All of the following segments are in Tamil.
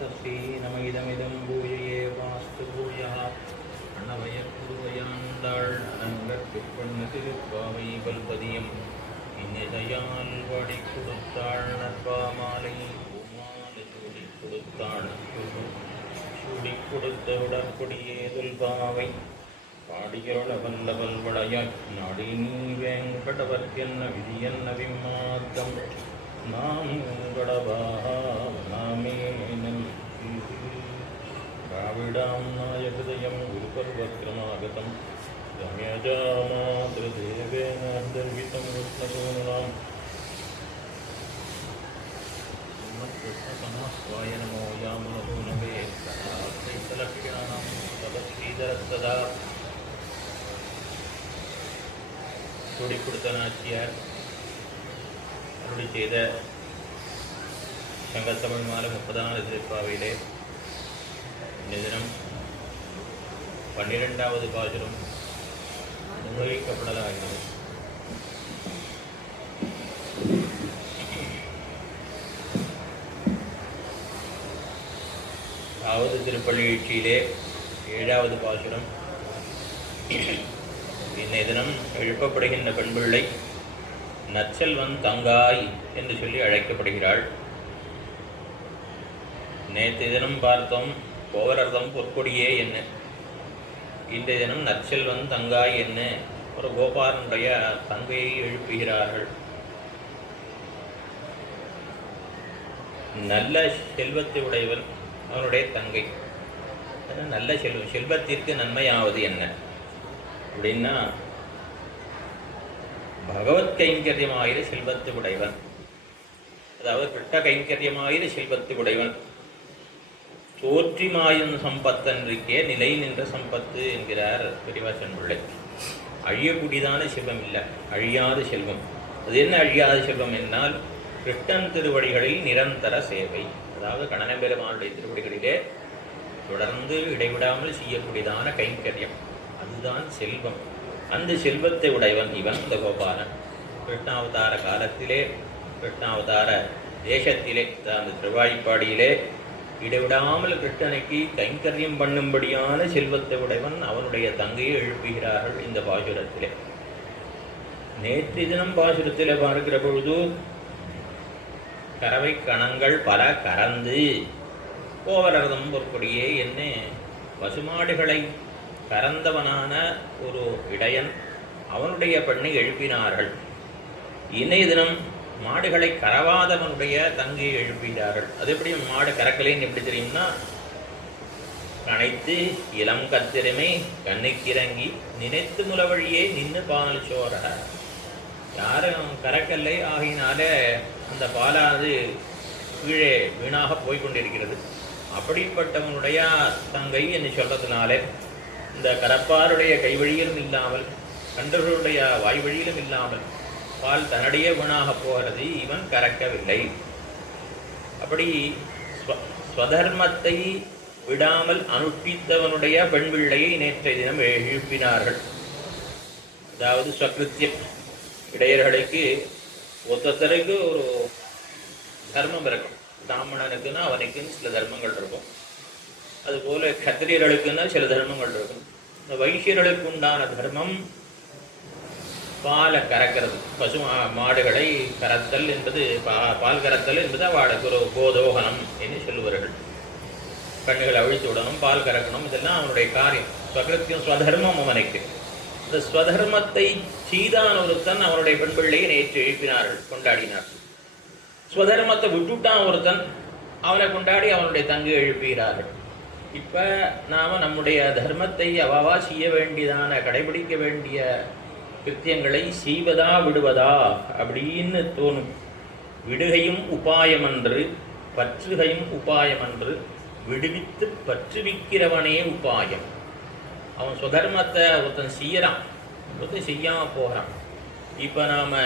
तस्यै नमः इदमिदं भूयये वास्तु भूयः அன்னவயக்குருவையாண்டாள் அனங்கற்குப்பண்ணு திருப்பாவை பல்பதியம் இன்னிசையால் பாடி கொடுத்தாள் நற்பாமாலை பூமாலை சூடி கொடுத்தாள் சூடி கொடுத்த உடற்கொடியே தொல்பாவை பாடியருள வல்ல வல்வளையாய் நாடி நீ வேங்கடவர்க்கென்ன விதியென்ன விம்மார்க்கம் நாம் கடவாமே द्राविडां नायहृदयं गुरुपर्वक्रमागतं रम्यजामातृदेवेन दर्वितं रत्नसूनुनां कृष्णसमस्वाय नमो यामनहो नवे सदात्रैतलक्ष्याणां तदश्रीधरस्तदा கொடுத்த நாச்சியார் அருளி செய்த சங்கத்தமிழ் மாலை 30ஆவது திருப்பாவையிலே தினம் 12வது பாசுரம் நிர்வகிக்கப்படலாகிறது. ஆவது திருப்பள்ளியிலே 7வது பாசுரம். இன்னை தினம் எழுப்பப்படுகின்ற பெண்பிள்ளை நற்செல்வன் தங்காய் என்று சொல்லி அழைக்கப்படுகிறாள். நேற்று தினம் பார்த்தோம் கோவலர்தம் பொற்கொடியே என்ன, இன்றைய தினம் நற்செல்வன் தங்காய் என்ன, ஒரு கோபாலனுடைய தங்கையை எழுப்புகிறார்கள். நல்ல செல்வத்தை உடையவன் அவனுடைய தங்கை. நல்ல செல்வம், செல்வத்திற்கு நன்மையாவது என்ன அப்படின்னா, பகவத் கைங்கரியமாயிர செல்வத்தை உடையவன், அதாவது கிருஷ்ண கைங்கரியமாயிர செல்வத்தை உடையவன். தோற்றிமாயின் சம்பத்தன்றிக்கே நிலை நின்ற சம்பத்து என்கிறார் பெரியவாசன் பிள்ளை. அழியக்கூடியதான செல்வம் இல்லை, அழியாத செல்வம். அது என்ன அழியாத செல்வம் என்னால், கிருஷ்ணன் திருவடிகளில் நிரந்தர சேவை, அதாவது கணனபெருமானுடைய திருவடிகளிலே தொடர்ந்து இடைவிடாமல் செய்யக்கூடியதான கைங்கரியம், அதுதான் செல்வம். அந்த செல்வத்தை உடையவன் இவன் இந்த கோபாலன். கிருஷ்ணாவதார காலத்திலே, கிருஷ்ணாவதார தேசத்திலே, அந்த திருவாய்ப்பாடியிலே இடைவிடாமல் கிருஷ்ணனுக்கு கைங்கரியம் பண்ணும்படியான செல்வத்தை உடையவன் அவனுடைய தங்கையை எழுப்புகிறார்கள் இந்த பாசுரத்திலே. நேற்று தினம் பாசுரத்திலே பார்க்கிற பொழுது கறவை கணங்கள் பல கறந்து கோவலர்தம் பொற்கொடியே என்ன, பசுமாடுகளை கறந்தவனான ஒரு இடையன் அவனுடைய பெண்ணை எழுப்பினார்கள். இன்றைய தினம் மாடுகளை கறவாதவனுடைய தங்கையை எழுப்புகிறார்கள். அது எப்படி மாடு கறக்கலைன்னு எப்படி தெரியும்னா, கனைத்து இளம் கத்திரமே கண்ணுக்கிறங்கி நினைத்து முலவழியே நின்று பால் சோர, யாரும் கறக்கல்லை ஆகினால அந்த பாலானது கீழே வீணாக போய்கொண்டிருக்கிறது. அப்படிப்பட்டவனுடைய தங்கை என்று சொல்றதுனால இந்த கறப்பாருடைய கைவழியிலும் இல்லாமல் கண்டர்களுடைய வாய் வழியிலும் இல்லாமல் பால் தன்னுடைய வீணாக போகிறது, இவன் கறக்கவில்லை. அப்படி ஸ்வதர்மத்தை விடாமல் அனுஷ்டித்தவனுடைய பெண் பிள்ளையை நேற்றைய தினம் எழுப்பினார்கள். அதாவது ஸ்வகிருத்தியம், இடையர்களுக்கு ஒத்தருக்கு ஒரு தர்மம் இருக்கும். பிராமணனுக்குன்னா அவனுக்குன்னு சில தர்மங்கள் இருக்கும், அதுபோல கத்திரியர்களுக்குன்னா சில தர்மங்கள் இருக்கும். இந்த வைசியர்களுக்கு உண்டான தர்மம் பாலை கறக்கிறது, பசு மாடுகளை கறத்தல் என்பது, பால் கறத்தல் என்பது அவளுக்கு ஒரு கோதோகனம் என்று சொல்லுவார்கள். கண்ணுகளை அழித்து விடணும், பால் கறக்கணும், இதெல்லாம் அவனுடைய காரியம். ஸ்வகிருத்தியம், ஸ்வதர்மம் அவனுக்கு. இந்த ஸ்வதர்மத்தை செய்தான் ஒருத்தன் அவனுடைய பெண் பிள்ளையை நேற்று எழுப்பினார்கள், கொண்டாடினார்கள். ஸ்வதர்மத்தை விட்டுட்டான் ஒருத்தன், அவனை கொண்டாடி அவனுடைய தங்கை எழுப்புகிறார்கள். இப்போ நாம் நம்முடைய தர்மத்தை அவாவா செய்ய வேண்டியதான, கடைபிடிக்க வேண்டிய கிருத்தியங்களை செய்வதா விடுவதா அப்படின்னு தோணும். விடுகையும் உபாயமன்று பற்றுகையும் உபாயமன்று, விடுவித்து பற்றுவிக்கிறவனே உபாயம். அவன் சுதர்மத்தை ஒருத்தன் செய்யறான், ஒருத்தன் செய்யாமல் போகிறான். இப்போ நாம்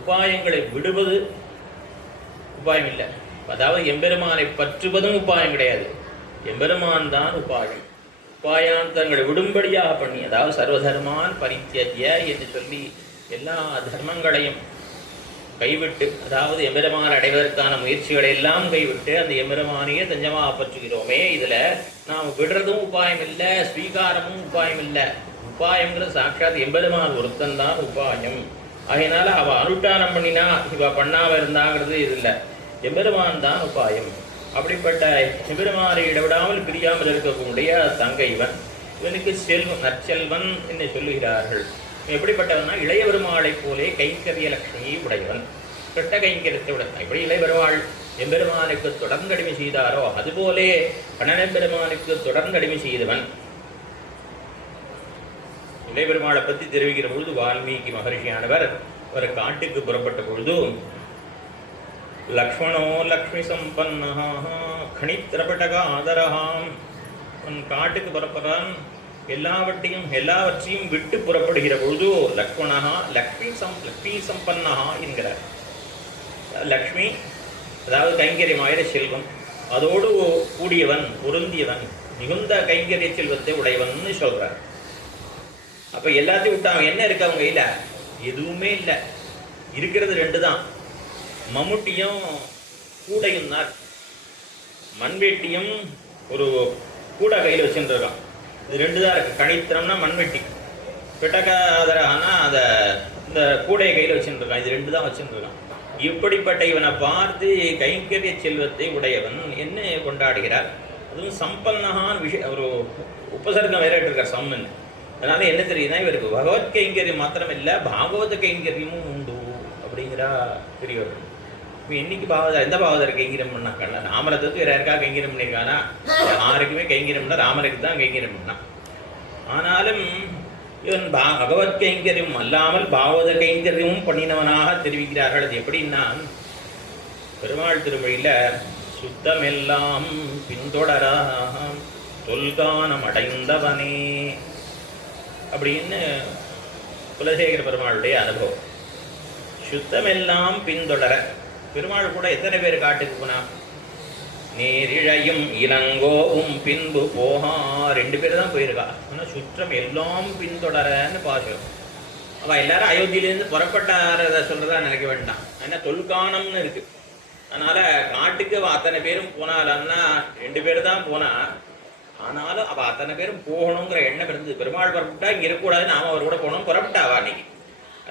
உபாயங்களை விடுவது உபாயம் இல்லை, அதாவது எம்பெருமானை பற்றுவதும் உபாயம் கிடையாது, எம்பெருமான் தான் உபாயம். உபாயாந்தங்களை விடும்படியாக பண்ணி, அதாவது சர்வதர்மான் பரித்தியஜ்ய என்று சொல்லி எல்லா தர்மங்களையும் கைவிட்டு, அதாவது எம்பெருமான் அடைவதற்கான முயற்சிகளை எல்லாம் கைவிட்டு அந்த எம்பெருமானையே தஞ்சமாக பற்றுகிறோமே, இதில் நாம் விடுறதும் உபாயம் இல்லை, ஸ்வீகாரமும் உபாயம் இல்லை. உபாயங்கிறது சாட்சாத் எம்பெருமான் ஒருத்தந்தான் உபாயம். அதனால அவள் அனுஷ்டானம் பண்ணினா இவ பண்ணாமல் இருந்தாங்கிறது இது இல்லை, எம்பெருமான் தான் உபாயம். அப்படிப்பட்ட எம்பெருமானை இடவிடாமல் பிரியாமல் இருக்கக்கூடிய தங்கை இவன். இவனுக்கு செல்வன், நற்செல்வன் என்று சொல்லுகிறார்கள். எப்படிப்பட்டவன்னா இளைய பெருமாளை போலே கைங்கரிய லட்சுமியை உடையவன். கிருஷ்ண கைங்கரியத்தை உடையவன். இப்படி இளைய பெருமாள் எம்பெருமானுக்கு தொடர்ந்து அடிமை செய்தாரோ அதுபோலே கண்ணன் பெருமானுக்கு தொடர்ந்து அடிமை செய்தவன். இளைய பெருமாளை பற்றி தெரிவிக்கிற பொழுது வால்மீகி மகர்ஷியானவர் ஒரு காட்டுக்கு புறப்பட்ட பொழுது, லக்ஷ்மணோ லக்ஷ்மி சம்பன்னா கணித்திரபட்டக ஆதரகாம், காட்டுக்கு புறப்படுறான். எல்லாவற்றையும் விட்டு புறப்படுகிற பொழுது லக்ஷ்மணா லக்ஷ்மி சம்பன்னா என்கிறார். லக்ஷ்மி அதாவது கைங்கரியமாயிர செல்வம், அதோடு கூடியவன், பொருந்தியவன், மிகுந்த கைங்கரிய செல்வத்தை உடையவன் சொல்றார். அப்ப எல்லாத்தையும் விட்டாங்க. என்ன இருக்கு அவங்க கையில? எதுவுமே இல்லை. இருக்கிறது ரெண்டு தான், மம்முட்டியும் கூடையும் தான். மண்வெட்டியும் ஒரு கூட கையில் வச்சுருக்கான். இது ரெண்டு தான் இருக்கு. கணித்திரம்னா மண்வெட்டி, பெட்டக்காதரானா அதை இந்த கூடையை கையில் வச்சுருக்கான். இது ரெண்டு தான் வச்சுருக்கான். இப்படிப்பட்ட இவனை பார்த்து கைங்கரிய செல்வத்தை உடையவன் என்ன கொண்டாடுகிறார். அதுவும் சம்பன்னகான் ஒரு உபசர்க்கம் வேற இருக்கார், சம்மன். அதனால என்ன தெரியுதுன்னா, இவருக்கு பகவத் கைங்கரியம் மாத்திரம் இல்லை, பாகவத கைங்கரியமும் உண்டு அப்படிங்கிறா பெரியவர்கள். இப்போ இன்னைக்கு எந்த பாகவதர் கைங்கரியம் பண்ணாக்கல? ராமரை தவிர்த்து வேற யாருக்கா கைங்கரியம் பண்ணியிருக்கானா? யாருக்குமே கைங்கரியம் பண்ண, ராமருக்கு தான் கைங்கரியம் பண்ணான். ஆனாலும் இவன் பகவத் கைங்கரியம் அல்லாமல் பாகவத கைங்கரியமும் பண்ணினவனாக தெரிவிக்கிறார்கள். அது எப்படின்னா, பெருமாள் திருமொழியில சுத்தமெல்லாம் பின்தொடரா தொல்கானம் அடைந்தவனே அப்படின்னு குலசேகர பெருமாளுடைய அனுபவம். சுத்தமெல்லாம் பின்தொடர, பெருமாள் கூட எத்தனை பேர் காட்டுக்கு போனா? நேரிழையும் இளங்கோவும் பின்பு போகா, 2 பேர் தான் போயிருக்கா. ஆனால் சுற்றம் எல்லாம் பின்தொடரன்னு பாசுறோம். அவள் எல்லாரும் அயோத்தியிலேருந்து புறப்பட்டாரத சொல்றதா நினைக்க வேண்டாம். ஏன்னா தொல்கானம்னு இருக்கு. அதனால காட்டுக்கு அத்தனை பேரும் போனாலன்னா 2 பேர் தான் போனா. ஆனாலும் அவள் அத்தனை பேரும் போகணுங்கிற எண்ணம் இருந்தது. பெருமாள் புறப்பட்டா இங்கே இருக்கக்கூடாது, நாம அவர் கூட போகணும். புறப்பட்டாவா அன்னைக்கு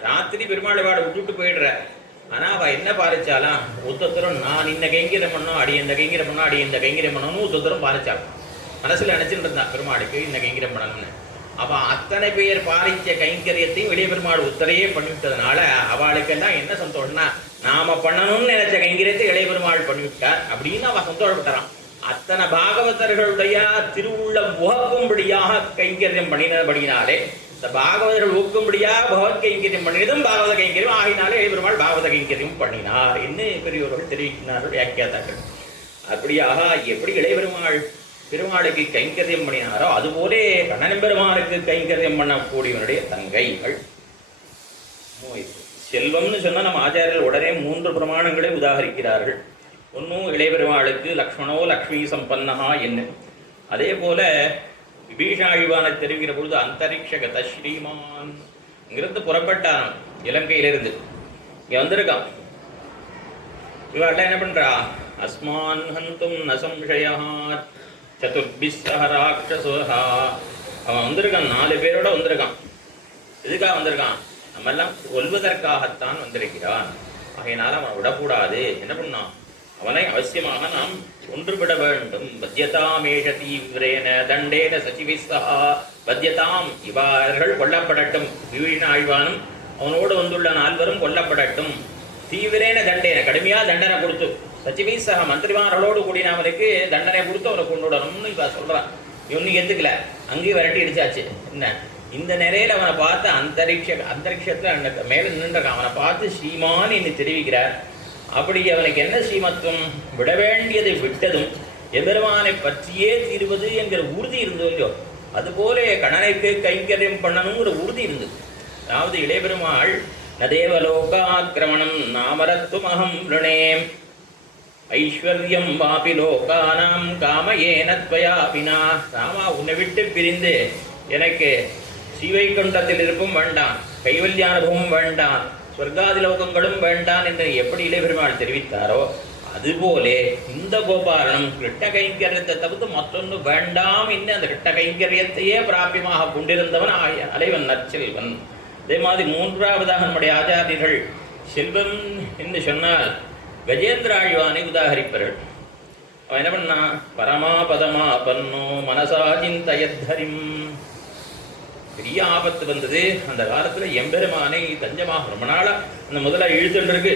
ராத்திரி பெருமாள் வாட விட்டுட்டு போயிடுற. ஆனால் அவள் என்ன பாரிச்சாலாம், ஒத்தத்தரும் நான் இந்த கைங்கரம் பண்ணோம், அடி இந்த கைங்கரம் பண்ணோம், அடி இந்த கைங்கரம் பண்ணணும்னு ஒத்தத்தரும் பாரிச்சாள். மனசில் நினச்சிட்டு இருந்தான் பெருமாளுக்கு இந்த கைங்கரம் பண்ணணும்னு. அவள் அத்தனை பேர் பாரிச்ச கைங்கரியத்தையும் வெளியே பெருமாள் உத்தரையே பண்ணிவிட்டதுனால அவளுக்கெல்லாம் என்ன சந்தோஷம்னா, நாம பண்ணணும்னு நினைச்ச கைங்கரியத்தை இளைய பெருமாள் பண்ணிவிட்டார் அப்படின்னு அவள் சந்தோஷப்பட்டாரான். அத்தனை பாகவதர்களுடைய திருவுள்ளம் உகக்கும்படியாக கைங்கரியம் பண்ணினபடினாலே, இந்த பாகவதர்கள் ஊக்கும்படியாக பகவத் கைங்கரியம் பண்ணினதும் பாகவத கைங்கரியம் ஆகினாலே பெருமாள் பாகவத கைங்கரியம் பண்ணினார் என்று பெரியவர்கள் தெரிவிக்கிறார்கள், வியாக்கியாத்தாக்கள். அப்படியாக எப்படி இளைய பெருமாளுக்கு கைங்கரியம் பண்ணினாரோ அதுபோலே கண்ணன் பெருமாளுக்கு கைங்கரியம் பண்ணக்கூடியவனுடைய தங்கைகள். செல்வம்னு சொன்னா நம்ம ஆச்சாரியர்கள் உடனே 3 பிரமாணங்களை உதாகரிக்கிறார்கள். ஒன்றும் இளைய பெருமாளுக்கு லக்ஷ்மணோ லக்ஷ்மி சம்பன்னஹா என்ன. அதே போல விபீஷாழிவான தெரிவிக்கிற பொழுது அந்தரிக்ஷகத ஸ்ரீமான் இங்கிருந்து புறப்பட்டான், இலங்கையிலிருந்து இங்க வந்திருக்கான். இவெல்லாம் என்ன பண்றா? அஸ்மான் ஹந்தும் நசம்ஷயா சதுர்பிஸ்ஸஹ ராக்ஷஸஹா. அவன் வந்திருக்கான், 4 பேரோட வந்திருக்கான். எதுக்காக வந்திருக்கான்? நம்ம எல்லாம் கொல்வதற்காகத்தான் வந்திருக்கிறான். ஆகையினால அவன் விடக்கூடாது. என்ன பண்ணான்? அவனை அவசியமாக நாம் ஒன்றுவிட வேண்டும். பத்யதாமேஷ தீவிரேன தண்டேன சச்சிவிஸ்ஸா பத்யதாம், இவர்கள் கொல்லப்படட்டும். விபீஷணாழ்வானும் அவனோடு வந்துள்ள 4 கொல்லப்படட்டும். தீவிரேன தண்டேன, கடுமையா தண்டனை கொடுத்து, சச்சிவிஸ்ஸா மந்திரிமார்களோடு கூடிய அவனுக்கு தண்டனை கொடுத்து அவனை கொண்டுடணும்னு இவ சொல்றான். இவனு ஏத்துக்கல, அங்கேயும் விரட்டி அடிச்சாச்சு. என்ன இந்த நிலையில அவனை பார்த்து அந்தரிக்ஷத்துல மேல நின்றுருக்கான். அவனை பார்த்து ஸ்ரீமான் என்று தெரிவிக்கிறார். அப்படி அவனுக்கு என்ன ஸ்ரீமத்துவம்? விட வேண்டியதை விட்டதும் எபெருமானை பற்றியே தீர்வது என்கிற உறுதி இருந்தது இல்லையோ, அதுபோல கணனைக்கு கைங்கரியம் பண்ணணுங்கிற உறுதி இருந்தது. அதாவது இளைய பெருமாள் நதேவலோகாக்கிரமணம் நாமரத்துமகம் ருணே ஐஸ்வர்யம் வாபி லோகானாம் காமயேன த்வயாபினா. ராமா, உன்னை விட்டு பிரிந்து எனக்கு ஸ்ரீவைகுண்டத்தில் இருக்கும் வேண்டாம், கைவல்யானுபவம் வேண்டாம், ஸ்வர்காதி லோகங்களும் வேண்டான் என்று எப்படி இளையபெருமாள் தெரிவித்தாரோ அதுபோலே இந்த கோபாலனும் கிருஷ்ண கைங்கரியத்தை தவிர்த்து மற்றொன்று வேண்டாம் என்று அந்த கிருஷ்ண கைங்கரியத்தையே பிராபியமாக கொண்டிருந்தவன் அலைவன் நற்செல்வன். அதே மாதிரி மூன்றாவதாக நம்முடைய ஆச்சாரியர்கள் செல்வம் என்று சொன்னால் கஜேந்திர ஆழ்வானை உதாகரிப்பார்கள். அவன் என்ன பண்ணா, பரமா பதமா பன்னோ மனசா சிந்தயத்தரிம். பெரிய ஆபத்து வந்தது அந்த காலத்துல. எம்பெருமானை தஞ்சமாக ரொம்ப நாளா அந்த முதல்ல இழுத்துட்டு இருக்கு.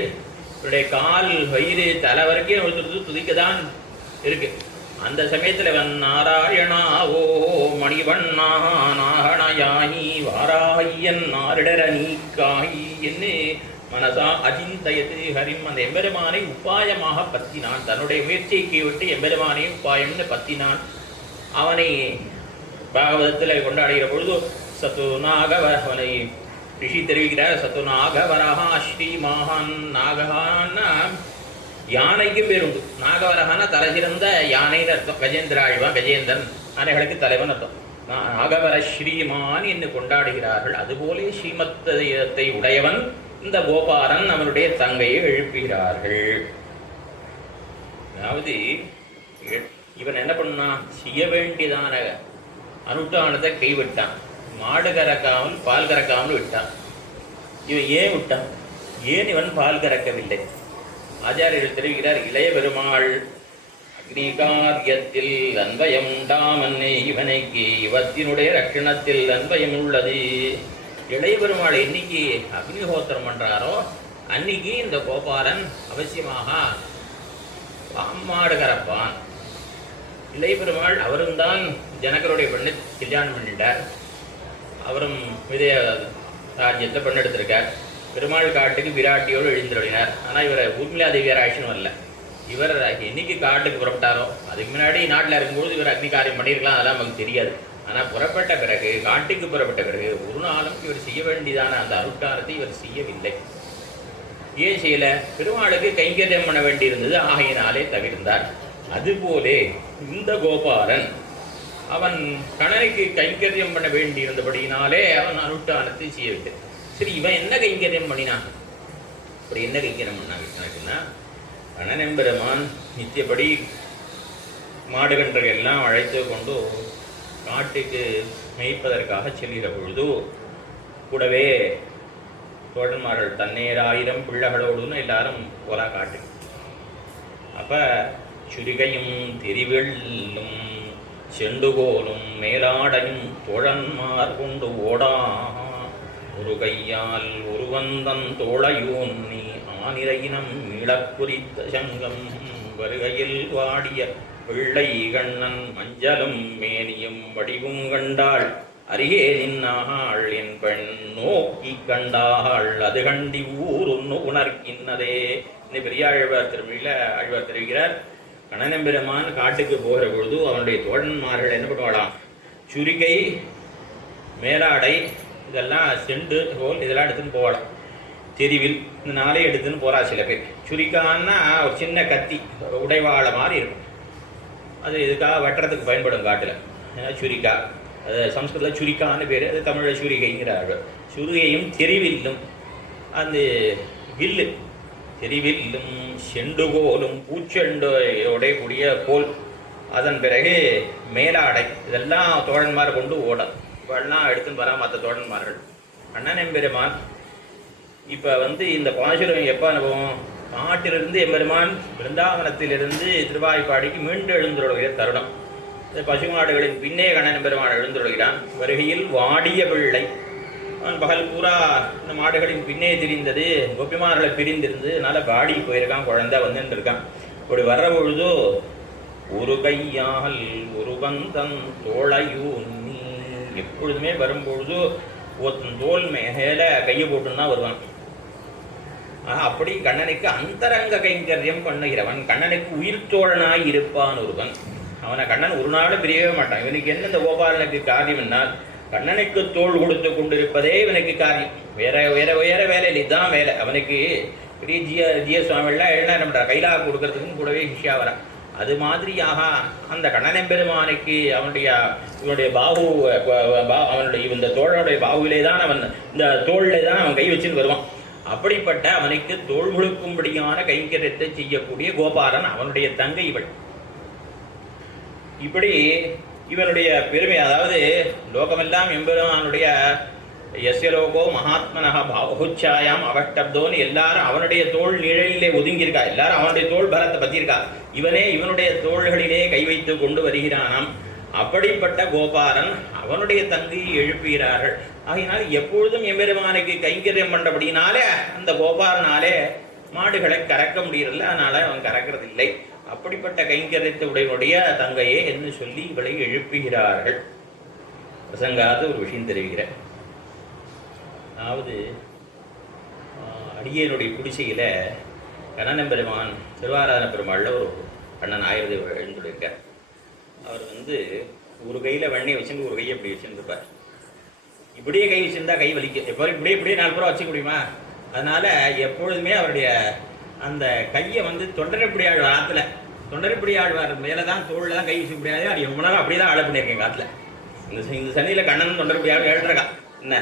இவருடைய கால் வயிறு தலை வரைக்கும் ஒருத்தருக்கு துதிக்கதான் இருக்கு. அந்த சமயத்துல நாராயணா ஓ மணிவண்ணா நாகணயாயி வாராயன் நாரிடர நீக்காயி என்ன மனசா அஜிந்தயத்து ஹரிம். அந்த எம்பெருமானை உபாயமாக பத்தினான். தன்னுடைய முயற்சியை விட்டு எம்பெருமானை உபாயம்னு பத்தினான். அவனை பாகவதத்தில் கொண்டாடுகிற பொழுது சத்து நாகவ அவனை ரிஷி தெரிவிக்கிறார். சத்து நாகவரஹா ஸ்ரீ மகான். நாகஹான்னா யானைக்கு பேர் உண்டு. நாகவரஹானா தலை சிறந்த யானைன்னு அர்த்தம். கஜேந்திர ஆழ்வான் கஜேந்திரன் யானைகளுக்கு தலைவன் அர்த்தம். நாகவர ஸ்ரீமான் என்று கொண்டாடுகிறார்கள். அதுபோலே ஸ்ரீமத்தத்தை உடையவன் இந்த கோபாலன். அவனுடைய தங்கையை எழுப்புகிறார்கள். அதாவது இவன் என்ன பண்ணா, செய்ய வேண்டியதான அனுஷ்டானத்தை கைவிட்டான். மாடு கறக்காமல் பால் கறக்காமல் விட்டான். இவன் ஏன் விட்டான்? ஏன் இவன் பால் கறக்கவில்லை? ஆச்சாரியர்கள் தெரிவிக்கிறார், இளைய பெருமாள் அக்னிகாரியத்தில் அன்பயம் உண்டாமன்னே இவனைக்கு இவத்தினுடைய ரட்சணத்தில் அன்பயம் உள்ளது. இளைய பெருமாள் என்னைக்கு அக்னிஹோத்திரம் பண்றாரோ அன்னைக்கு இந்த கோபாலன் அவசியமாக மாடு கறப்பான். இளைய பெருமாள் அவரும் தான் ஜனகருடைய பெண்ணை கல்யாணம் பண்ணிட்டார். அவரும் விதய ராஜ்யத்தை பெண்ணெடுத்திருக்கார். பெருமாள் காட்டுக்கு விராட்டியோடு எழுந்திருளினார். ஆனால் இவரை ஊர்மிளாதேவியார் ஆயிஷனும் வரல. இவர் என்னைக்கு காட்டுக்கு புறப்பட்டாரோ அதுக்கு முன்னாடி நாட்டில் இருக்கும்போது இவர் அக்னி காரியம் பண்ணியிருக்கலாம், அதெல்லாம் நமக்கு தெரியாது. ஆனால் புறப்பட்ட பிறகு, காட்டுக்கு புறப்பட்ட பிறகு ஒரு நாளும் இவர் செய்ய வேண்டியதான அந்த அருட்காரத்தை இவர் செய்யவில்லை. ஏன் செய்யலை? பெருமாளுக்கு கைங்கரியம் பண்ண வேண்டியிருந்தது, ஆகையினாலே தவிர்த்தார். அதுபோலே இந்த கோபாலன் அவன் கணனைக்கு கைங்கரியம் பண்ண வேண்டியிருந்தபடியினாலே அவன் அனுஷ்டானத்தை செய்யவில்லை. சரி, இவன் என்ன கைங்கரியம் பண்ணினான்? அப்படி என்ன கைங்கரியம் பண்ணாங்கன்னா, கணனெம்பெருமான் நித்தியப்படி மாடுகன்றை எல்லாம் அழைத்து கொண்டு காட்டுக்கு மேய்ப்பதற்காக செல்கிற பொழுது கூடவே தோழன்மார்கள் தன்னேராயிரம் பிள்ளைகளோடுன்னு எல்லாரும் போலா காட்டு. அப்போ சுரிகையும் தெரிவெள்ளும் செண்டுகோலும் மேலாடையும் தோழன்மார் கொண்டு ஓடா ஒரு கையால் ஒருவந்தன் தோளையோன்னி ஆனிரையினம் மீளக்குறித்த சங்கம் வருகையில் வாடிய பிள்ளை கண்ணன் மஞ்சளும் மேனியும் வடிவும் கண்டாள் அருகே நின்னாள் என் பெண் நோக்கி கண்டாள் அது கண்டி ஊர் ஒன்று உணர்கின்றதே. இந்த பெரிய ஆழ்வார் திருமொழியில் ஆழ்வார் தெரிவிக்கிறார், கண்ணனெம்பெருமான் காட்டுக்கு போகிற பொழுது அவனுடைய தோழன்மார்கள் என்ன பண்ணுவாளாம், சுரிகை மேலாடை இதெல்லாம் செண்டு ஹோல் இதெல்லாம் எடுத்துன்னு போகலாம். தெரிவில் இந்த நாளே எடுத்துன்னு போகிறா சில பேர். சுரிக்கான்னா ஒரு சின்ன கத்தி உடைவாளை மாதிரி இருக்கும். அது இதுக்காக வெட்டுறதுக்கு பயன்படும் காட்டில். ஏன்னா சுரிக்கா, அது சம்ஸ்கிருதத்தில் சுரிக்கான்னு பேர், அது தமிழில் சுரிகைங்கிறார்கள். சுரிகையும் தெரிவில்லும் அந்த வில்லு தெரிவில்லும் செண்டுகோலும் பூச்செண்டோடைய கூடிய கோல், அதன் பிறகு மேலாடை இதெல்லாம் தோழன்மார் கொண்டு ஓடும். இவெல்லாம் எடுத்துன்னு வரா மற்ற தோழன்மார்கள். கண்ணனெம்பெருமான் இப்போ இந்த பாசுரம் எப்போ அனுபவம்? காட்டிலிருந்து எம்பெருமான் பிருந்தாவனத்திலிருந்து திருவாய்ப்பாடிக்கு மீண்டு எழுந்துள்ள தருணம். இந்த பசுமாடுகளின் பின்னே கண்ணனெம்பெருமான் எழுந்துள்ளான். வருகையில் வாடிய பிள்ளை. அவன் பகல் பூரா இந்த மாடுகளின் பின்னே திரிந்தது, கோபிமார்களை பிரிந்திருந்து, அதனால பாடி போயிருக்கான், குழந்தை வந்துட்டு இருக்கான். இப்படி வர்ற பொழுதோ ஒரு கையால் ஒரு வந்தன் தோளையூன்னி, எப்பொழுதுமே வரும்பொழுது ஒருத்தன் தோல் மேல கையை போட்டுன்னு தான் வருவான். அப்படி கண்ணனுக்கு அந்தரங்க கைங்கரியம் பண்ணுகிறவன், கண்ணனுக்கு உயிர் தோழனாய் இருப்பான் ஒருவன். அவனை கண்ணன் ஒரு நாளும் பிரியவே மாட்டான். இவனுக்கு என்ன இந்த கோபாலனுக்கு காரியம் என்னால், கண்ணனுக்கு தோள் கொடுத்து கொண்டிருப்பதே இவனுக்கு காரியம். வேற வேற வேற வேலை இல்லை, இதுதான் வேலை அவனுக்கு. பெரிய ஜிய சுவாமிலாம் எழுனா நம்ம கைலாக கொடுக்கறதுக்கும் கூடவே ஹிஷியா வரான். அது மாதிரியாக அந்த கண்ணனெம்பெருமானுக்கு இவனுடைய பாகு, அவனுடைய இந்த தோழனுடைய பாகுவிலே தான் அவன், இந்த தோளிலே தான் அவன் கை வச்சுன்னு வருவான். அப்படிப்பட்ட அவனுக்கு தோள் முழுக்கும்படியான கைங்கரியத்தை செய்யக்கூடிய கோபாலன் அவனுடைய தங்கை இவள். இப்படி இவனுடைய பெருமை, அதாவது லோகமெல்லாம் எம்பெருமானுடைய எஸ்ய லோகோ மகாத்மனஹ பாகுச்சாயாம் அவஷ்டப்தோன்னு எல்லாரும் அவனுடைய தோள் நிழலிலே ஒதுங்கியிருக்கா, எல்லாரும் அவனுடைய தோள் பலத்தை பற்றியிருக்கா, இவனே இவனுடைய தோள்களிலே கை வைத்து கொண்டு வருகிறானாம். அப்படிப்பட்ட கோபாலன் அவனுடைய தங்கையை எழுப்புகிறார்கள். ஆகையினால் எப்பொழுதும் எம்பெருமானுக்கு கைங்கரியம் பண்றபடினாலே அந்த கோபாலனாலே மாடுகளை கறக்க முடியறதில்ல, அதனால அவன் கறக்கிறது இல்லை. அப்படிப்பட்ட கைங்கரியத்தை உடையனுடைய தங்கையே என்று சொல்லி இவளை எழுப்புகிறார்கள். பிரசங்காத ஒரு விஷயம் தெரிவிக்கிறேன். அதாவது அடியனுடைய குடிசையில் கண்ணன் பெருமான் திருவாராதன பெருமாளில் ஒரு கண்ணன் ஆயுர்வேத எழுந்துள்ளிருக்கார். அவர் ஒரு கையில் வெண்ணெய் வச்சுட்டு ஒரு கையை இப்படி வச்சுருப்பார். இப்படியே கை வச்சுருந்தா கை வலிக்கும், எப்போ இப்படியே 4 பேரும் வச்சுக்க முடியுமா? அதனால் எப்பொழுதுமே அவருடைய அந்த கையை தொண்டரைப்படி ஆழ்வார் ஆற்றுல, தொண்டரைப்படி ஆழ்வார் மேலே தான் தோளில் தான் கை வச்சுக்க முடியாது. அது ரொம்ப நேரம் அப்படியே தான் ஆழ பண்ணியிருக்கேன் காற்றுல. இந்த சனியில் கண்ணன் தொண்டரைப்படி ஆழ்வார் எழுதுறக்கா என்ன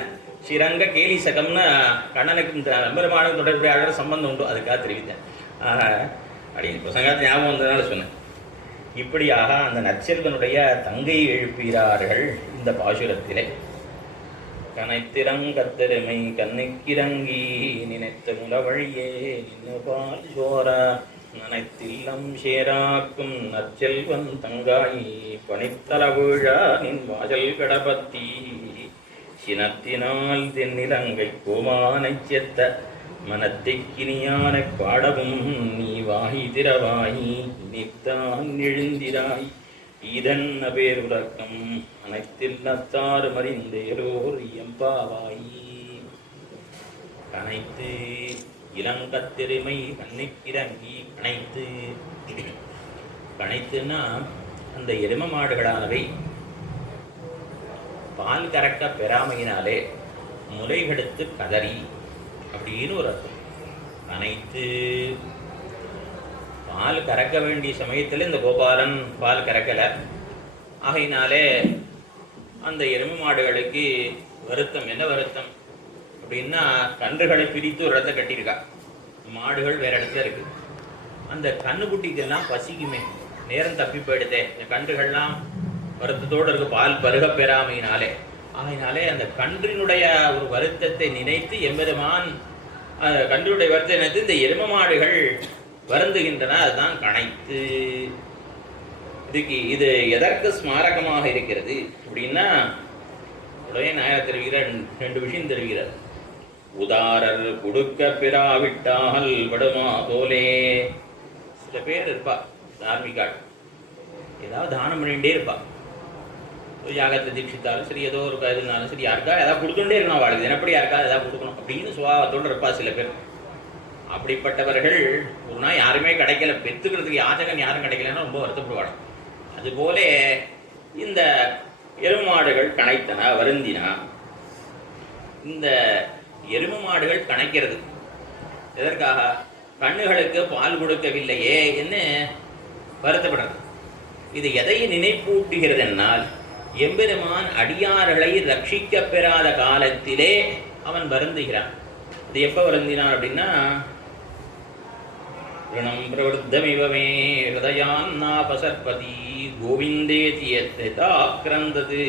ஸ்ரீரங்க கேலி சகம்னு கண்ணனுக்கும் பெருமானுக்கும் தொடர்புடைய ஆழ்வார் சம்பந்தம் உண்டு, அதுக்காக தெரிவித்தேன். அப்படி பிரசங்காத்து ஞாபகம் வந்ததுனால சொன்னேன். இப்படியாக அந்த நற்செல்வனுடைய தங்கையை எழுப்புகிறார்கள் இந்த பாசுரத்திலே. கனைத்திறங்கத்தெருமை கண்ணுக்கிறங்கி நினைத்த முலவழியே நின்று பால் சோர நனைத்தில்லம் சேராக்கும் நற்செல்வன் தங்காயி பணித்தல விழா நின் வாசல் கடபத்தி சினத்தினால் தென்னிலங்கை கோமானை செத்த மனத்தைக்கினியான பாடவும் நீ வாகி திரவாயி நித்தான் எழுந்திராய் இதன் பேருலக்கம் அனைத்தில் நத்தாறு மறிந்தேரோர் எம்பாவாயி. கனைத்து இளங்கத்தெருமை கண்ணுக்கிறங்கி கனைத்து, கனைத்துன்னா அந்த எரும மாடுகளானவை பால் கறக்க பெறாமையினாலே முலைகெடுத்து கதறி அப்படின்னு ஒரு அர்த்தம். அனைத்து பால் கறக்க வேண்டிய சமயத்தில் இந்த கோபாலன் பால் கறக்கலை, ஆகையினாலே அந்த எருமை மாடுகளுக்கு வருத்தம். என்ன வருத்தம் அப்படின்னா, கன்றுகளை பிரித்து ஒரு இடத்த கட்டியிருக்கா, மாடுகள் வேற இடத்துல இருக்கு. அந்த கண்ணுக்குட்டிக்கெல்லாம் பசிக்குமே, நேரம் தப்பி போயிடுதே, இந்த கன்றுகள்லாம் வருத்தத்தோடு இருக்கு பால் பருக பெறாமையினாலே. ஆகையினாலே அந்த கன்றினுடைய ஒரு வருத்தத்தை நினைத்து எம்பெருமான் கன்றினுடைய வருத்தத்தை நினைத்து இந்த எரும மாடுகள் வருந்துகின்றன. அதுதான் கனைத்து. இது எதற்கு ஸ்மாரகமாக இருக்கிறது அப்படின்னா, உடைய நாயர் தெரிவிக்கிற 2 விஷயம் தெரிவிக்கிறார். உதாரர் கொடுக்க பெறாவிட்டால் படுமா போலே. சில பேர் இருப்பா தார்மிகாள், ஏதாவது தானம் பண்ணிகிட்டே இருப்பா. ஒரு யாகத்தை தீட்சித்தாலும் சரி, ஏதோ ஒரு இதுனாலும் சரி, யாருக்கா ஏதாவது கொடுத்துட்டே இருக்கணும், வாழ்க்கை தினப்படி யாருக்கா ஏதாவது கொடுக்கணும் அப்படின்னு சுபாவத்தோடு இருப்பா சில பேர். அப்படிப்பட்டவர்கள் ஒரு நாள் யாருமே கிடைக்கல, பெற்றுக்கிறதுக்கு யாச்சகன் யாரும் கிடைக்கலன்னா ரொம்ப வருத்தப்படுவாங்க. அதுபோல இந்த எரும மாடுகள் கனைத்தன, வருந்தினா. இந்த எரும மாடுகள் கனைக்கிறது எதற்காக? கண்ணுகளுக்கு பால் கொடுக்கவில்லையே என்று வருத்தப்படுறது. இது எதை நினைப்பூட்டுகிறது என்னால், எம்பெருமான் அடியார்களை ரட்சிக்க பெறாத காலத்திலே அவன் வருந்துகிறான். அது எப்போ வருந்தினான் அப்படின்னா, ரிணம் பிரவருத்தமிவமே ஹிருதயான்னாபசற்பதி கோவிந்தே தியத்தாக்கிரந்தது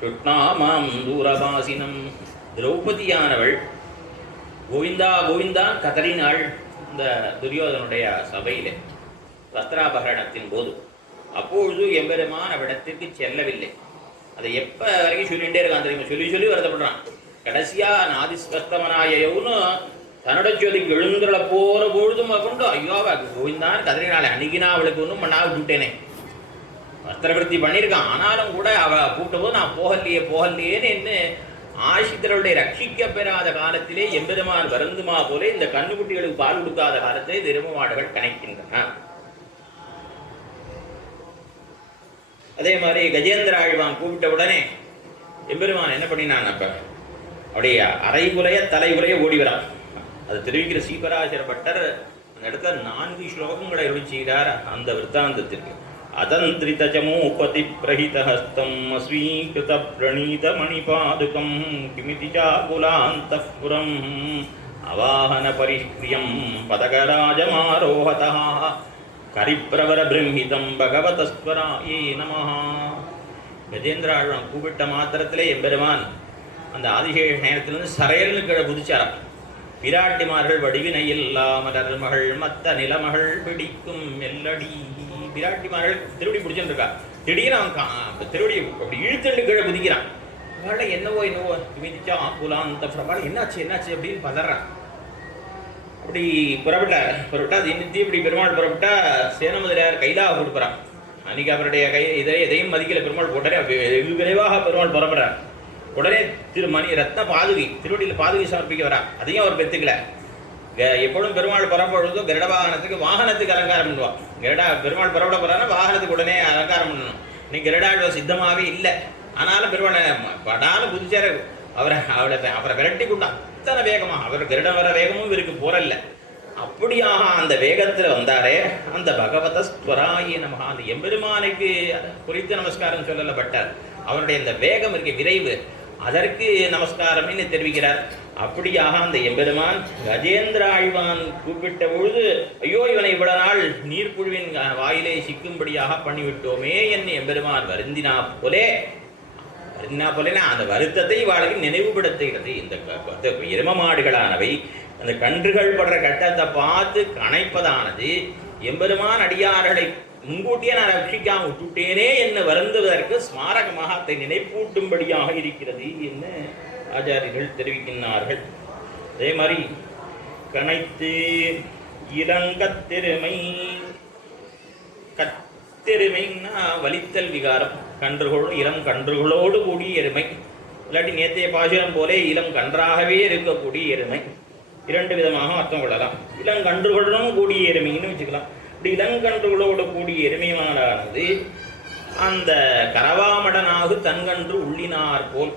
கிருஷ்ணாமாம் தூரபாசினம். திரௌபதியானவள் கோவிந்தா கோவிந்தான் கதறினாள் இந்த துரியோதனுடைய சபையிலே வஸ்திராபகரணத்தின் போது. அப்பொழுது எம்பெருமான் அவ்விடத்திற்கு செல்லவில்லை. அதை எப்போ வரைக்கும் சொல்லிகிட்டே இருக்கான் தெரியுமா? சொல்லி சொல்லி வருத்தப்படுறான். கடைசியா நாதிஸ்வஸ்தமனாயவுன்னு தன்னோட ஜோதிக்கு எழுந்துள்ள போகிற பொழுதும் கொண்டு ஐயோவா கோவிந்தான் கதறினாளே, அன்னைக்கு நான் அவளுக்கு ஒன்றும் பண்ணா விட்டுட்டேனே, வஸ்திரவருத்தி பண்ணியிருக்கான், ஆனாலும் கூட அவள் கூப்பிட்டபோது நான் போகலையேன்னு என்ன ஆசிரியர்களுடைய ரட்சிக்க பெறாத காலத்திலே எம்பெருமான் வருந்துமா போல இந்த கண்ணுக்குட்டிகளுக்கு பால் கொடுக்காத காலத்திலே எரும மாடுகள் கனைக்கின்றன. அதே மாதிரி கஜேந்திர ஆழ்வான் கூப்பிட்ட உடனே எம்பெருமான் என்ன பண்ணினான்? அப்ப அப்படியே அரைகுலைய தலைகுலைய ஓடி வரான். அது தெரிவிக்கிற சீபராசர பட்டர் அந்த இடத்துல 4 ஸ்லோகங்களை அருளி செய்கிறார் அந்த விற்த்தாந்தத்திற்கு. அதந்திரிதஜமோபதி பிரஹிதஹஸ்தம் அஸ்வீகிருத பிரணீத மணிபாதுகம் கிமிதி சாகுலாந்தப்புரம் அவாஹன பரிஷ்கிரியம் பதகராஜமாரோஹதா கரிப்பிரவர பிரம்மிதம் பகவதஸ்வராயே நமஹ. கஜேந்திர ஆழ்வான் கூப்பிட்ட மாத்திரத்திலே எம்பெருமான் அந்த ஆதிசேஷ நேரத்திலிருந்து சரையல்னு கீழே குதிச்சாராம். பிராட்டிமார்கள் வடிவினை எல்லா மலர் மகள் மத்த நிலமகள் பிடிக்கும் எல்லடி. பிராட்டிமார்கள் திருவடி பிடிச்சுட்டு இருக்கா. திடீர்னு அவன் திருவடி அப்படி இழுத்துட்டு கீழே குதிக்கிறான். அவளை என்னவோ மிதிச்சா புலாந்த பிரபால என்னாச்சு அப்படின்னு பதறான். அப்படி புறப்பட்டா இன்னி இப்படி பெருமாள் புறப்பட்டா சேனமுதலியார் கைலாக கொடுக்குறான். அன்னைக்கு அவருடைய எதையும் மதிக்கல பெருமாள் போட்டாரே வெகு விரைவாக பெருமாள் புறப்படுறார். உடனே திருமணி ரத்ன பாதுகை திருவடியில் பாதுகை சமர்ப்பிக்க வரா. அதையும் அவர் பெற்றுக்கல. எப்பொழுதும் பெருமாள் புறப்படுறதோ கருட வாகனத்துக்கு அலங்காரம் பண்ணுவான். பெருமாள் புறப்பட போறான்னா வாகனத்துக்கு உடனே அலங்காரம் பண்ணணும். இன்னைக்கு கருடாழ்வ சித்தமாகவே இல்லை. ஆனாலும் பெருமாள் படாலும் புதுச்சார அவரை விரட்டி கொண்டு அத்தனை வேகமா அவர் கருடம் வர வேகமும் இவருக்கு போறல்ல. அப்படியாக அந்த வேகத்தில் வந்தாரே அந்த பகவத ஸ்வராயே நமஹ. அந்த எம்பெருமானுக்கு குறித்து நமஸ்காரம் சொல்லப்பட்டார். அவருடைய இந்த வேகம் இருக்க விரைவு அதற்கு நமஸ்காரம்னு தெரிவிக்கிறார். அப்படியாக அந்த எம்பெருமான் கஜேந்திர ஆழ்வான் கூப்பிட்ட பொழுது ஐயோ இவனை இவ்வளவு நாள் நீர்ப்புழுவின் வாயிலே சிக்கும்படியாக பண்ணிவிட்டோமே என்று எம்பெருமான் வருந்தினா போலேனா அந்த வருத்தத்தை இவாளுக்கு நினைவுபடுத்துகிறது. இந்த எரும மாடுகளானவை அந்த கன்றுகள் படுற கட்டத்தை பார்த்து கணைப்பதானது எம்பெருமான் அடியார்களை முன்கூட்டியே நான் ரட்சிக்காம விட்டுட்டேனே என்ன வருந்துவதற்கு ஸ்மாரகமாக அதை நினைப்பூட்டும்படியாக இருக்கிறது என்ன ஆச்சாரியர்கள் தெரிவிக்கின்றார்கள். அதே மாதிரி கணைத்து இளங்கத்தெருமை கத்தெருமைன்னா வலித்தல் விகாரம். இளம் கன்றுகளோடு கூடிய எருமை, இல்லாட்டி நேத்தைய பாசுரம் போலே இளம் கன்றாகவே இருக்கக்கூடிய எருமை. இரண்டு விதமாக அர்த்தம் கொள்ளலாம். இளங்கன்றுகளுடன் கூடிய எருமைன்னு வச்சுக்கலாம். இப்படி இளங்கன்றுகளோடு கூடிய எருமையானது அந்த கரவாமடனாகு தன்கன்று உள்ளினார் போல்.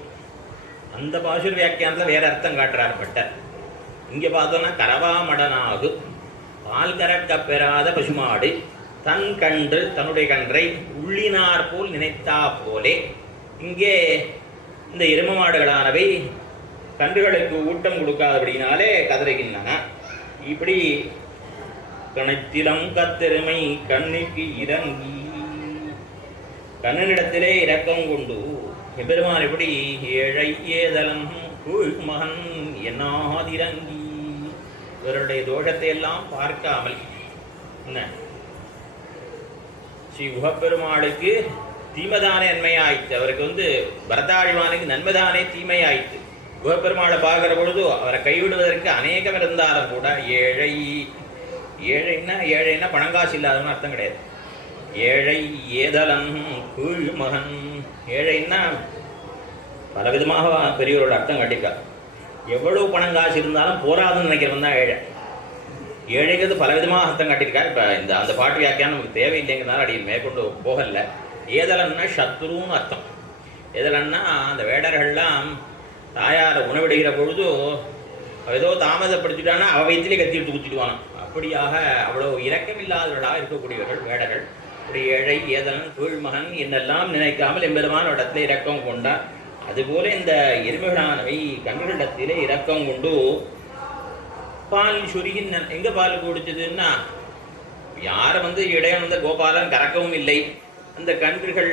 அந்த பாசுர வியாக்கியானத்தில் வேற அர்த்தம் காட்டுறார் பட்டர். இங்கே பார்த்தோம்னா கரவாமடனாகு பால் கறக்க பெறாத பசுமாடு தன் கன்று தன்னுடைய கன்றை உள்ளினார் போல் நினைத்தா போலே இங்கே இந்த எரும மாடுகளானவை கன்றுகளுக்கு ஊட்டம் கொடுக்காதபடினாலே கதறுகின்றன. இப்படி கணத்திலம் கத்தெருமை கண்ணுக்கு இறங்கி கண்ணனிடத்திலே இரக்கம் கொண்டு எம்பெருமான் எப்படி ஏழை ஏதலம் மகன் என்னாதிரங்கி இவருடைய தோஷத்தை எல்லாம் பார்க்காமல் என்ன ஸ்ரீ குகப்பெருமாளுக்கு தீமைதானே நன்மையாயிற்று. அவருக்கு பரதாழ்வானுக்கு நன்மைதானே தீமையாயிற்று. குகப்பெருமாளை பார்க்கிற பொழுது அவரை கைவிடுவதற்கு அநேகம் இருந்தாலும் கூட ஏழைன்னா பணங்காசு இல்லாதவன்னு அர்த்தம் கிடையாது. ஏழை ஏதலன் கீழ் மகன். ஏழைன்னா பலவிதமாக பெரியவரோட அர்த்தம் கட்டிருக்கார். எவ்வளவு பணங்காசு இருந்தாலும் போராதுன்னு நினைக்கிறவன் தான் ஏழை. ஏழைங்கிறது பலவிதமாக அர்த்தம் காட்டியிருக்கார். இப்போ அந்த பாட்டு வியாக்கியானம் நமக்கு தேவையில்லைங்கிறதுனால அடி மேற்கொண்டு போகல. ஏதலன்னா சத்ருன்னு அர்த்தம். ஏதலன்னா அந்த வேடர்கள்லாம் தாயாரை உணவிடுகிற பொழுது ஏதோ தாமதப்படுத்திட்டான்னா அவ வயிற்றிலே கத்தி எடுத்து குத்திடுவானான். அப்படியாக அவ்வளோ இரக்கமில்லாதவர்களாக இருக்கக்கூடியவர்கள் வேடர்கள். அப்படி ஏழை ஏதலன் கீழ்மகன் என்னெல்லாம் நினைக்காமல் எம்பெருமான இடத்துல இரக்கம் கொண்டார். அதுபோல இந்த எருமைகளானவை கன்றுகளிடத்திலே இரக்கம் கொண்டு பால் சுருகின் எங்க பால் குடிச்சதுன்னா யாரை இடையன் கோபாலன் கறக்கவும் இல்லை, அந்த கன்றுகள்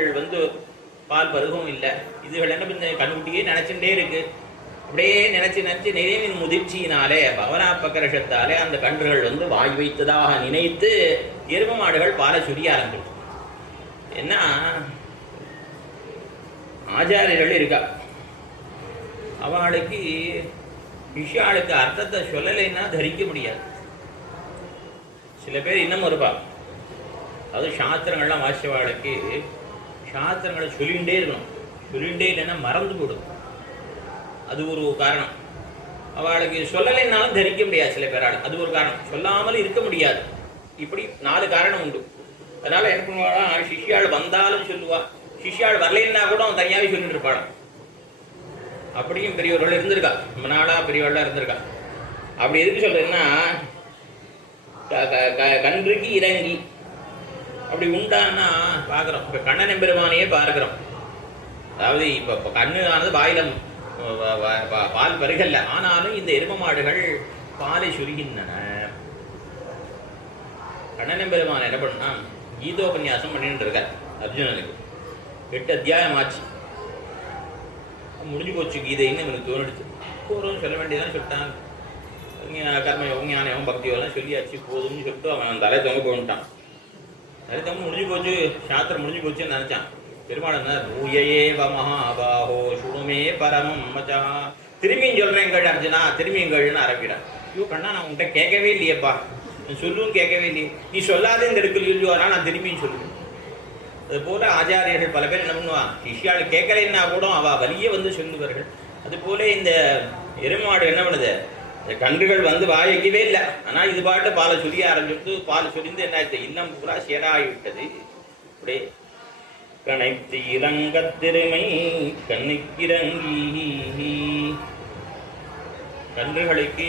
பால் பருகவும் இல்லை. இதுகள் என்ன கண்ணுக்குட்டியே நினைச்சுட்டே இருக்கு. அப்படியே நினைச்சு நிறைவின் முதிர்ச்சியினாலே பவனாப்பக்கரஷத்தாலே அந்த கன்றுகள் வாய் வைத்ததாக நினைத்து எரும மாடுகள் பாலை சுரிய ஆரம்பிச்சு. என்ன ஆச்சாரியர்கள் இருக்கா, அவளுக்கு விஷயாளுக்கு அர்த்தத்தை சொல்லலைன்னா தரிக்க முடியாது. சில பேர் இன்னும் இருப்பா, அது சாஸ்திரங்கள்லாம் வாசிச்சவாளுக்கு சாஸ்திரங்களை சொல்லிகிட்டே இருக்கணும். சொல்லிகிட்டே இல்லைன்னா மறந்து போடும். அது ஒரு காரணம். அவளுக்கு சொல்லலைன்னாலும் தரிக்க முடியாது சில பேரால். அது ஒரு காரணம். சொல்லாமல் இருக்க முடியாது. இப்படி 4 காரணம் உண்டு. அதனால என்ன பண்ணுவாளா, சிஷ்யாள் வந்தாலும் சொல்லுவா, சிஷ்யாள் வரலைன்னா கூட அவன் தனியாகவே சொல்லிட்டு இருப்பாள். அப்படியும் பெரியவர்கள் இருந்திருக்கா, ரொம்ப நாளா பெரியவர்களாக இருந்திருக்கா. அப்படி எதுக்கு சொல்றேன்னா, கன்றுக்கு இறங்கி அப்படி உண்டான்னா பார்க்குறோம். இப்போ கண்ணன் எம்பெருமானையே பார்க்குறோம். அதாவது இப்போ கண்ணு ஆனது வாயிலம் பால் பருகல்ல. ஆனாலும் இந்த எரும மாடுகள் பாலை சுருகின்றன. கண்ணன் பெருமான் என்ன பண்ணா கீதோபன்யாசம் பண்ணிட்டு இருக்கார் அர்ஜுனனுக்கு. 8 அத்தியாயம் ஆச்சு, முடிஞ்சு போச்சு கீதைன்னு இவனுக்கு தோணிடுச்சு. போகிறோம் சொல்ல வேண்டியதான் சொல்லிட்டான். கர்மயோகம் ஞானம் பக்தியோலாம் சொல்லியாச்சு, போதும்னு சொல்லிட்டு அவன் தலை தொங்க போட்டான். தலை தொங்க முடிஞ்சு போச்சு, சாத்திரம் முடிஞ்சு போச்சுன்னு நினச்சான். பெருமாள் பூயேவ மகாபாஹோ சுடுமே பரமம் மச்சா, திரும்பியும் சொல்கிறேங்கள் அர்ஜுனா, திரும்பியுங்கள்னு ஆரம்பிக்கிறான். ஐயோ கண்ணா, நான் உன்கிட்ட கேட்கவே இல்லையப்பா, சொல்லுவும் கேட்கவே இல்லையே, நீ சொல்லாதே இந்த இடத்துல இல்லையோ, ஆனால் நான் திரும்பியும் சொல்லுவேன். அதுபோல ஆச்சாரியர்கள் பல பேர் என்ன பண்ணுவான், சிஷ்யாவை கேட்கலைன்னா கூட அவள் வலியே வந்து சொல்லுவார்கள். அதுபோல இந்த எருமாடு என்ன பண்ணுது, கன்றுகள் வந்து வாய்க்கவே இல்லை, ஆனால் இது பாட்டு பாலை சொரிய ஆரம்பிச்சுட்டு பால் சொரிந்து என்ன ஆயிடுச்சு, இல்லம் பூரா சேராகிவிட்டது. அப்படியே கனைத்து இறங்கத் திருமை கண்ணுக்கிறங்கி. கன்றுகளுக்கு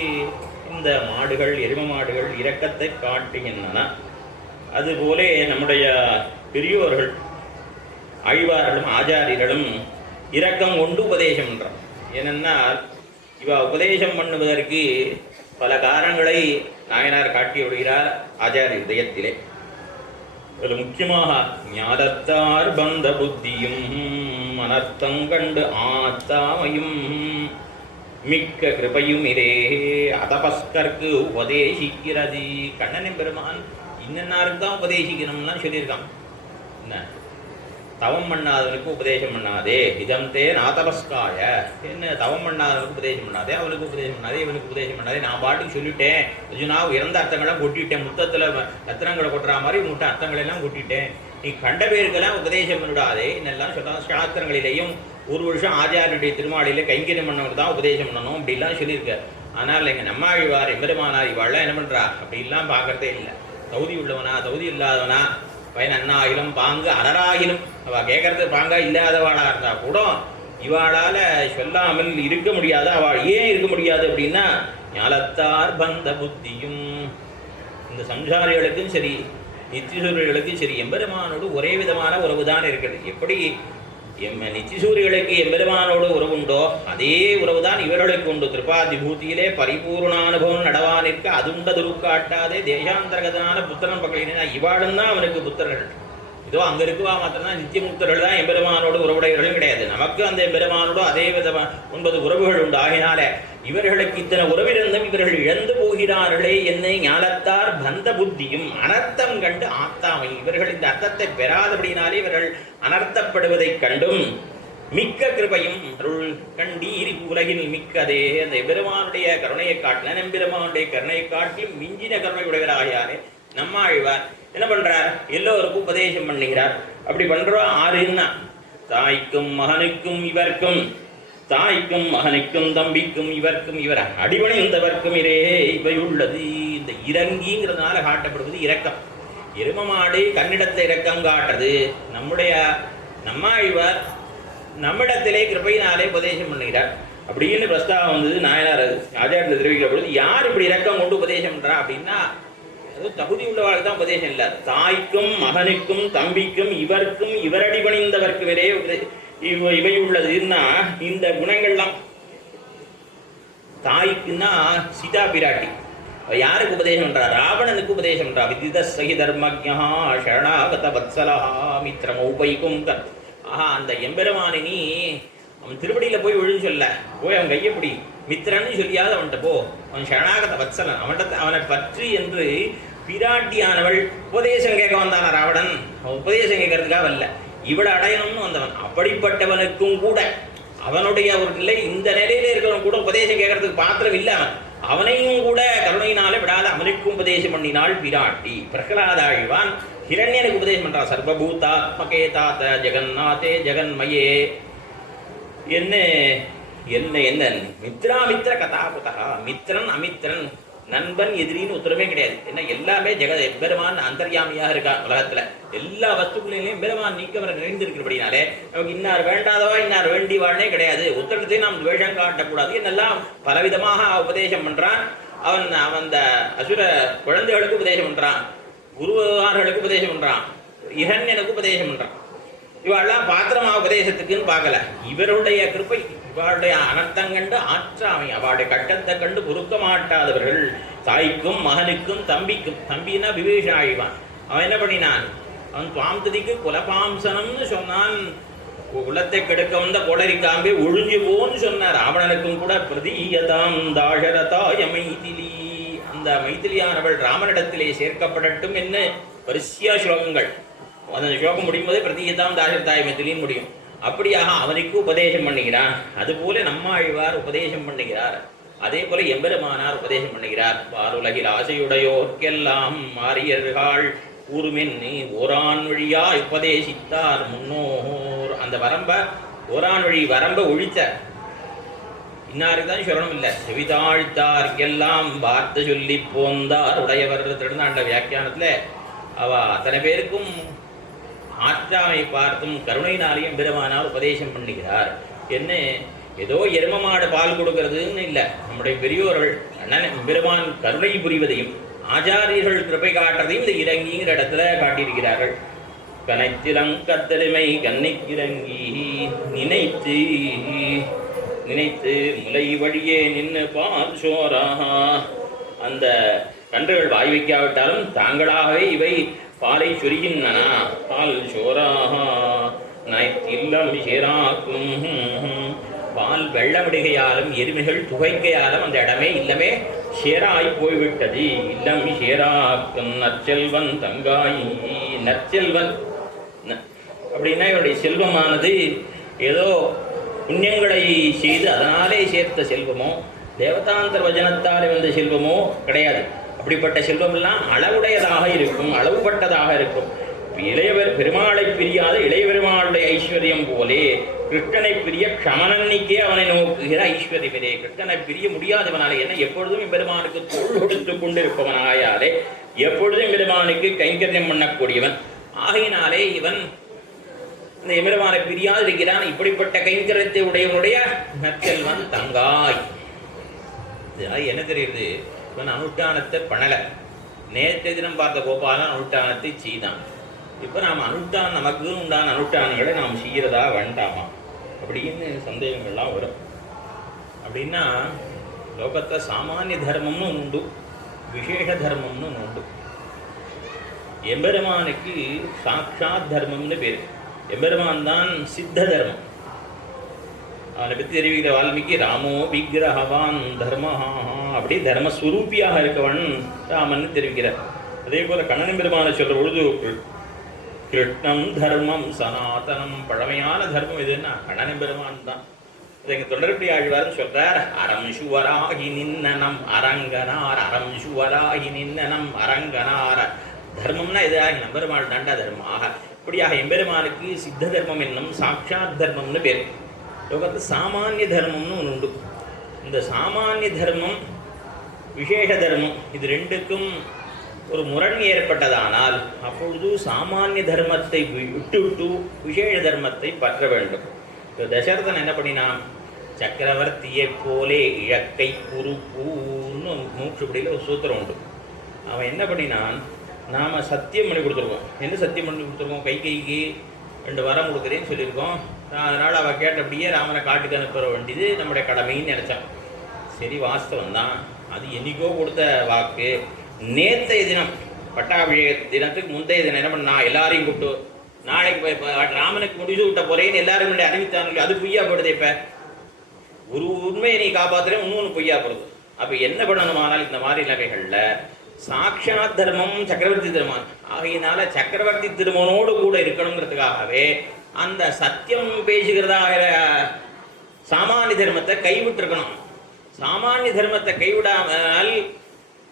இந்த மாடுகள் எரும மாடுகள் இரக்கத்தை காட்டுகின்றன. அதுபோல நம்முடைய பெரியோர்கள் ஆழ்வார்களும் ஆச்சாரியர்களும் இரக்கம் கொண்டு உபதேசம் பண்றார். ஏனென்னால் இவ உபதேசம் பண்ணுவதற்கு பல காரணங்களை நாயனார் காட்டி விடுகிறார் ஆச்சாரிய இதயத்திலே. அதில் முக்கியமாக ஞானத்தார் பந்த புத்தியும் அனர்த்தங்கண்டு ஆத்தாமையும் மிக்க கிருபையும் இரே அதபஸ்கருக்கு உபதேசிக்கிறது. கண்ணனின் பெருமான் இன்னன்னாருக்கு தான் உபதேசிக்கணும்லாம் சொல்லியிருக்கான். என்ன, தவம் பண்ணாதவனுக்கு உபதேசம் பண்ணாதே, இதம் தே நாதபஸ்காய, என்ன தவம் பண்ணாதவனுக்கு உபதேசம் பண்ணாதே, அவனுக்கு உபதேசம் பண்ணாதே, இவனுக்கு உபதேசம் பண்ணாதே, நான் பாட்டுக்கு சொல்லிட்டேன், அர்ஜுனா இறந்த அர்த்தங்கள்லாம் கொட்டிட்டேன், முத்தத்தில் ரத்தனங்களை கொட்டுற மாதிரி முட்டை அர்த்தங்களெல்லாம் கொட்டிட்டேன், நீ கண்ட பேருக்கெல்லாம் உபதேசம் பண்ணிவிடாதே என்னெல்லாம் சொல்கிறான். சாஸ்திரங்களிலேயும் ஒரு வருஷம் ஆச்சாரியனுடைய திருமாளியில் கைங்கரியம் பண்ணவனுக்கு தான் உபதேசம் பண்ணணும் அப்படிலாம் சொல்லியிருக்கார். ஆனால் எங்கள் நம்மாழ்வார் எம்பெருமானார் இவாள்லாம் என்ன பண்ணுறா அப்படிலாம் பார்க்கறதே இல்லை. தகுதி உள்ளவனா தகுதி இல்லாதவனா, பயன் அண்ணாயிலும் பாங்கு அனராகிலும், அவள் கேட்கறது பாங்கா இல்லாதவாளாக இருந்தால் கூட இவாளால் சொல்லாமல் இருக்க முடியாது. அவள் ஏன் இருக்க முடியாது அப்படின்னா, ஞானத்தார் பந்த புத்தியும், இந்த சம்சாரிகளுக்கும் சரி நித்திசூரியர்களுக்கும் சரி எம்பெருமானோடு ஒரே விதமான உறவு தான் இருக்குது. எப்படி நித்திசூரிகளுக்கு எம்பெருமானோடு உறவு உண்டோ அதே உறவு தான் இவர்களுக்கு உண்டு. திருப்பாதிபூதியிலே பரிபூர்ணானுபவம் நடவானிற்கு அதுண்ட துருக்காட்டாதே தேசாந்தரகதான புத்திரன் பக்கலினா, இவாளும் தான் அவனுக்கு புத்திரர்கள். இதோ அங்கே இருக்குவா மாத்திரம்தான் நித்தியமுக்தர்கள் தான் எம்பெருமானோடு உறவுடையவர்களும் கிடையாது. நமக்கு அந்த எம்பெருமானோடு அதே விதமாக 9 உறவுகள் உண்டு. ஆகினால இவர்களுக்கு இத்தனை உறவிலிருந்தும் இவர்கள் இழந்து போகிறார்களே என்னை ஞானத்தார் பந்த புத்தியும் அனர்த்தம் கண்டு ஆத்தாமை, இவர்கள் இந்த அர்த்தத்தை பெறாதபடினாலே இவர்கள் அனர்த்தப்படுவதைக் கண்டும் மிக்க கிருபையும் அருள் கண்டீரி உலகில் மிக்கதே, அந்த எம்பெருமானுடைய கருணையை காட்டின எம்பெருமானுடைய கருணையை காட்டிலும் மிஞ்சின கருணை உடையவராகியாரே நம்மாழ்வார் என்ன பண்றார், எல்லோருக்கும் உபதேசம் பண்ணுகிறார். அப்படி பண்றோம் ஆறுன்னா, தாய்க்கும் மகனுக்கும் இவர்க்கும், தாய்க்கும் மகனுக்கும் தம்பிக்கும் இவர்க்கும் இவர் அடிபணிந்தவர்க்கும் இரே இவை உள்ளது. இந்த இறங்கிங்கிறதுனால காட்டப்படுவது இரக்கம். எரும மாடு கண்ணிடத்தை இரக்கம் காட்டுறது. நம்மாழ்வார் நம்மிடத்திலே கிருபையினாலே உபதேசம் பண்ணுகிறார் அப்படின்னு பிரஸ்தாவம் வந்தது. நாயனார் ஆச்சாரியத்தில் தெரிவிக்கிற பொழுது யார் இப்படி இரக்கம் கொண்டு உபதேசம் பண்றா அப்படின்னா, தகுதி உள்ளவர்களுக்கு தான் உபதேசம் இல்லை. தாய்க்கும் மகனுக்கும் தம்பிக்கும் இவர்க்கும் இவரடி பணிந்தவர்க்கு வரே இவை உள்ளதுன்னா, இந்த குணங்கள்லாம் தாய்க்குன்னா சீதா பிராட்டி யாருக்கு உபதேசம் பண்றா, ராவணனுக்கு உபதேசம் பண்றா. விதித சகி தர்மஜா சரணாகத வத்சலா மித்ரமௌபைக்கும் தத். ஆஹா, அந்த எம்பெருமானினி அவன் திருவடியில போய் விழுந்து சொல்ல, போய் அவன் கையப்படி மித்திரன்னு சொல்லியாவது அவன்கிட்ட போ, அவன் சரணாகத வத்சலன், அவனை பற்றி என்று பிராட்டியானவள் உபதேசம் கேட்க வந்தான. ராவணன் அவன் உபதேசம் கேட்கறதுக்காக வரல, இவளை அடையணும்னு வந்தவன். அப்படிப்பட்டவனுக்கும் கூட அவனுடைய ஒரு நிலை, இந்த நிலையில இருக்கிறவன் கூட உபதேசம் கேட்கறதுக்கு பாத்திரம் இல்லை. அவனையும் கூட கருணையினால விடாத அவனுக்கும் உபதேசம் பண்ணினாள் பிராட்டி. பிரகலாதாழ்வான் ஹிரண்யனுக்கு உபதேசம் பண்றான். சர்வபூதாத்மகே தாத்த ஜெகநாதே ஜெகன்மயே என்ன என்ன என்ன மித்ராமித்ர கதாபுதா, மித்திரன் அமித்திரன் நண்பன் எதிரின்னு உத்தரமே கிடையாது. ஏன்னா எல்லாமே பெருமான் அந்தர்யாமியாக இருக்கா. உலகத்துல எல்லா வஸ்துக்களையும் பெருமான் நீக்கவரை நிறைந்திருக்கிறபடினாலே நமக்கு இன்னார் வேண்டாதவா இன்னார் வேண்டிவாழ்னே கிடையாது. உத்தரத்தையும் நாம் துவேஷம் காட்டக்கூடாது என்னெல்லாம் பலவிதமாக உபதேசம் பண்றான். அவன் அந்த அசுர குழந்தைகளுக்கு உபதேசம் பண்றான், குருவார்களுக்கு உபதேசம் பண்றான், இரண்யனுக்கு உபதேசம் பண்றான். இவெல்லாம் பாத்திரமா உபதேசத்துக்குன்னு பார்க்கல. இவருடைய கிருப்பை இவாளுடைய அனர்த்தங்கண்டு ஆற்றாமை, அவளுடைய கட்டத்தை கண்டு பொறுக்க மாட்டாதவர்கள். தாய்க்கும் மகனுக்கும் தம்பிக்கும், தம்பினா விபீஷன் ஆழ்வான், அவன் என்ன பண்ணினான், அவன் துவாம்ததிக்கு குலபாம்சனம்னு சொன்னான். குலத்தை கெடுக்க வந்த கோடரிக்காம்பே ஒழிஞ்சு போன்னு சொன்னார். ராவணனுக்கும் கூட பிரதீயதாம் தாஷரதாய மைதிலி, அந்த மைதிலியானவள் ராமனிடத்திலே சேர்க்கப்படட்டும் என்ன வரிசையா ஸ்லோகங்கள். அந்த ஸ்லோகம் முடியும் போதே பிரதீயதாம் தாஷரதாய மைதிலின்னு முடியும். அப்படியாக அவனுக்கு உபதேசம் பண்ணுகிறான். அதுபோல நம்மாழ்வார் உபதேசம் பண்ணுகிறார். அதே போல எம்பெருமானார் உபதேசம் பண்ணுகிறார். பாருலகில் ஆசையுடையோர்க்கெல்லாம் மாறியர்கள் கூறுமென்னி ஓரான் வழியா உபதேசித்தார் முன்னோர். அந்த வரம்ப ஓரான் வழி வரம்ப ஒழித்த இன்னாருக்கு தான் சொல்லணும் இல்லை, செவிதாழ்த்தார்க்கெல்லாம் வார்த்தை சொல்லி போந்தார் உடையவர் திருநாண்ட வியாக்கியானத்தில் அவ அத்தனை பேருக்கும் ஆற்றாமை பார்த்தும் கருணையினாலையும் பெருமானார் உபதேசம் பண்ணுகிறார். என்ன ஏதோ எரும மாடு பால் கொடுக்கறதுன்னு இல்லை, நம்முடைய பெரியோர்கள் அண்ணன் பெருமான் கருணை புரிவதையும் ஆச்சாரியர்கள் கிருபை காட்டுறதையும் இந்த இறங்கிங்கிற இடத்துல காட்டியிருக்கிறார்கள். கனைத்திலங்கத்தெருமை கண்ணிக்கிறங்கி நினைத்து நினைத்து முலை வழியே நின்று பால் சோராக, அந்த கன்றுகள் வாய் வைக்காவிட்டாலும் தாங்களாகவே இவை பாலை சொரிகின்றன. பால் சோராக நைத்தில்லம் சேராக்கும், பால் வெள்ளமிடுகையாலும் எருமைகள் துகைக்கையாலும் அந்த இடமே இல்லமே சேராய் போய்விட்டது. இல்லம் சேராக்கும் நற்செல்வன் தங்காய், நற்செல்வன் அப்படின்னா இவருடைய செல்வமானது ஏதோ புண்ணியங்களை செய்து அதனாலே சேர்த்த செல்வமோ தேவதாந்தர வஜனத்தாலே வந்த செல்வமோ கிடையாது. அப்படிப்பட்ட செல்வமெல்லாம் அளவுடையதாக இருக்கும், அளவுபட்டதாக இருக்கும். இளையவர் பெருமாளை பிரியாத இளைய பெருமாளுடைய ஐஸ்வர்யம் போலே கிருஷ்ணனை பிரிய க்ஷமனன்னிக்கே அவனை நோக்குகிற ஐஸ்வர்யமே. கிருஷ்ணனை பிரிய முடியாதவனாலே என்ன எப்பொழுதும் பெருமானுக்கு தோள் கொடுத்து கொண்டிருப்பவனாயாலே எப்பொழுதும் பெருமானுக்கு கைங்கரியம் பண்ணக்கூடியவன் ஆகையினாலே இவன் இந்த எம்பெருமானை பிரியாது இருக்கிறான். இப்படிப்பட்ட கைங்கரியத்தை உடையவனுடைய நற்செல்வன் தங்காய். என்ன தெரியுது, இவன் அனுஷ்டானத்தை பண்ணலை. நேற்று தினம் பார்த்த கோபாலன் அனுஷ்டானத்தை செய்தான். இப்போ நாம் அனுஷ்டானம் நமக்கு உண்டான அனுஷ்டானங்களை நாம் செய்கிறதா வேண்டாமா அப்படின்னு சந்தேகங்கள்லாம் வரும். அப்படின்னா லோகத்தில் சாமானிய தர்மம்னு உண்டு, விசேஷ தர்மம்னு உண்டு. எம்பெருமானுக்கு சாட்சாத் தர்மம்னு பேர். எம்பெருமான் தான் சித்த தர்மம். அவனை பற்றி தெரிவிக்கிற வால்மீகி ராமோ விக்கிரகவான் தர்மஹா, அப்படி தர்மஸ்வரூபியாக இருக்கவன் ராமன் தெரிவிக்கிறார். அதே போல கண்ணன் பெருமானை சொல்ற பொழுது கிருஷ்ணம் தர்மம் சனாதனம், பழமையான தர்மம் எதுன்னா கண்ணன் பெருமான் தான். இங்கே தொடர்படி ஆழ்வார்னு சொல்றார். அறம் சுவராகி நின்னனம் அரங்கனார், அறம் சுவராகி நின்னனம் அரங்கனார். தர்மம்னா எதிராகி நம்பெருமாள் தாண்டா தர்மமாக. இப்படியாக எம்பெருமானுக்கு சித்த தர்மம் என்னும் சாட்சாத் தர்மம்னு பேர். லோகத்து சாமானிய தர்மம்னு ஒன்று உண்டு. இந்த சாமானிய தர்மம் விசேஷ தர்மம் இது ரெண்டுக்கும் ஒரு முரண் ஏற்பட்டதானால் அப்பொழுது சாமானிய தர்மத்தை விட்டு விட்டு விசேஷ தர்மத்தை பற்ற வேண்டும். இப்போ தசரதன் என்ன பண்ணினான், சக்கரவர்த்தியை போலே இழக்கை குறுப்பூன்னு மூச்சுப்படியில் ஒரு சூத்திரம் உண்டு. அவன் என்ன பண்ணினான், நாம் சத்தியம் பண்ணி கொடுத்துருக்கோம். என்ன சத்தியம் பண்ணி கொடுத்துருக்கோம், கைக்கு 2 வரம் கொடுக்குறேன்னு சொல்லியிருக்கோம். அதனால் அவள் கேட்டபடியே ராமனை காட்டுக்கு அனுப்புற வேண்டியது நம்முடைய கடமைன்னு நினச்சான். சரி, வாஸ்தவம் தான். அது என்னைக்கோ கொடுத்த வாக்கு. நேற்றைய தினம் பட்டாபிஷேக தினத்துக்கு முந்தைய தினம் என்ன பண்ணா, எல்லாரையும் கூப்பிட்டு நாளைக்கு ராமனுக்கு முடிச்சு விட்ட போறேன்னு எல்லாரும் முன்னாடி அறிவித்தாங்க. அது பொய்யா போடுது. இப்போ ஒரு உண்மையை நீ காப்பாற்றுறேன், இன்னொன்று பொய்யா போடுது. அப்போ என்ன பண்ணணுமானால் இந்த மாதிரி நிலைமைகளில் சாட்சாத் தர்மம் சக்கரவர்த்தி திருமன் ஆகையினால சக்கரவர்த்தி திருமனோடு கூட இருக்கணுங்கிறதுக்காகவே அந்த சத்தியம் பேசுகிறதாக சாமானிய தர்மத்தை கைவிட்டுருக்கணும். சாமானிய தர்மத்தை கைவிடாமல்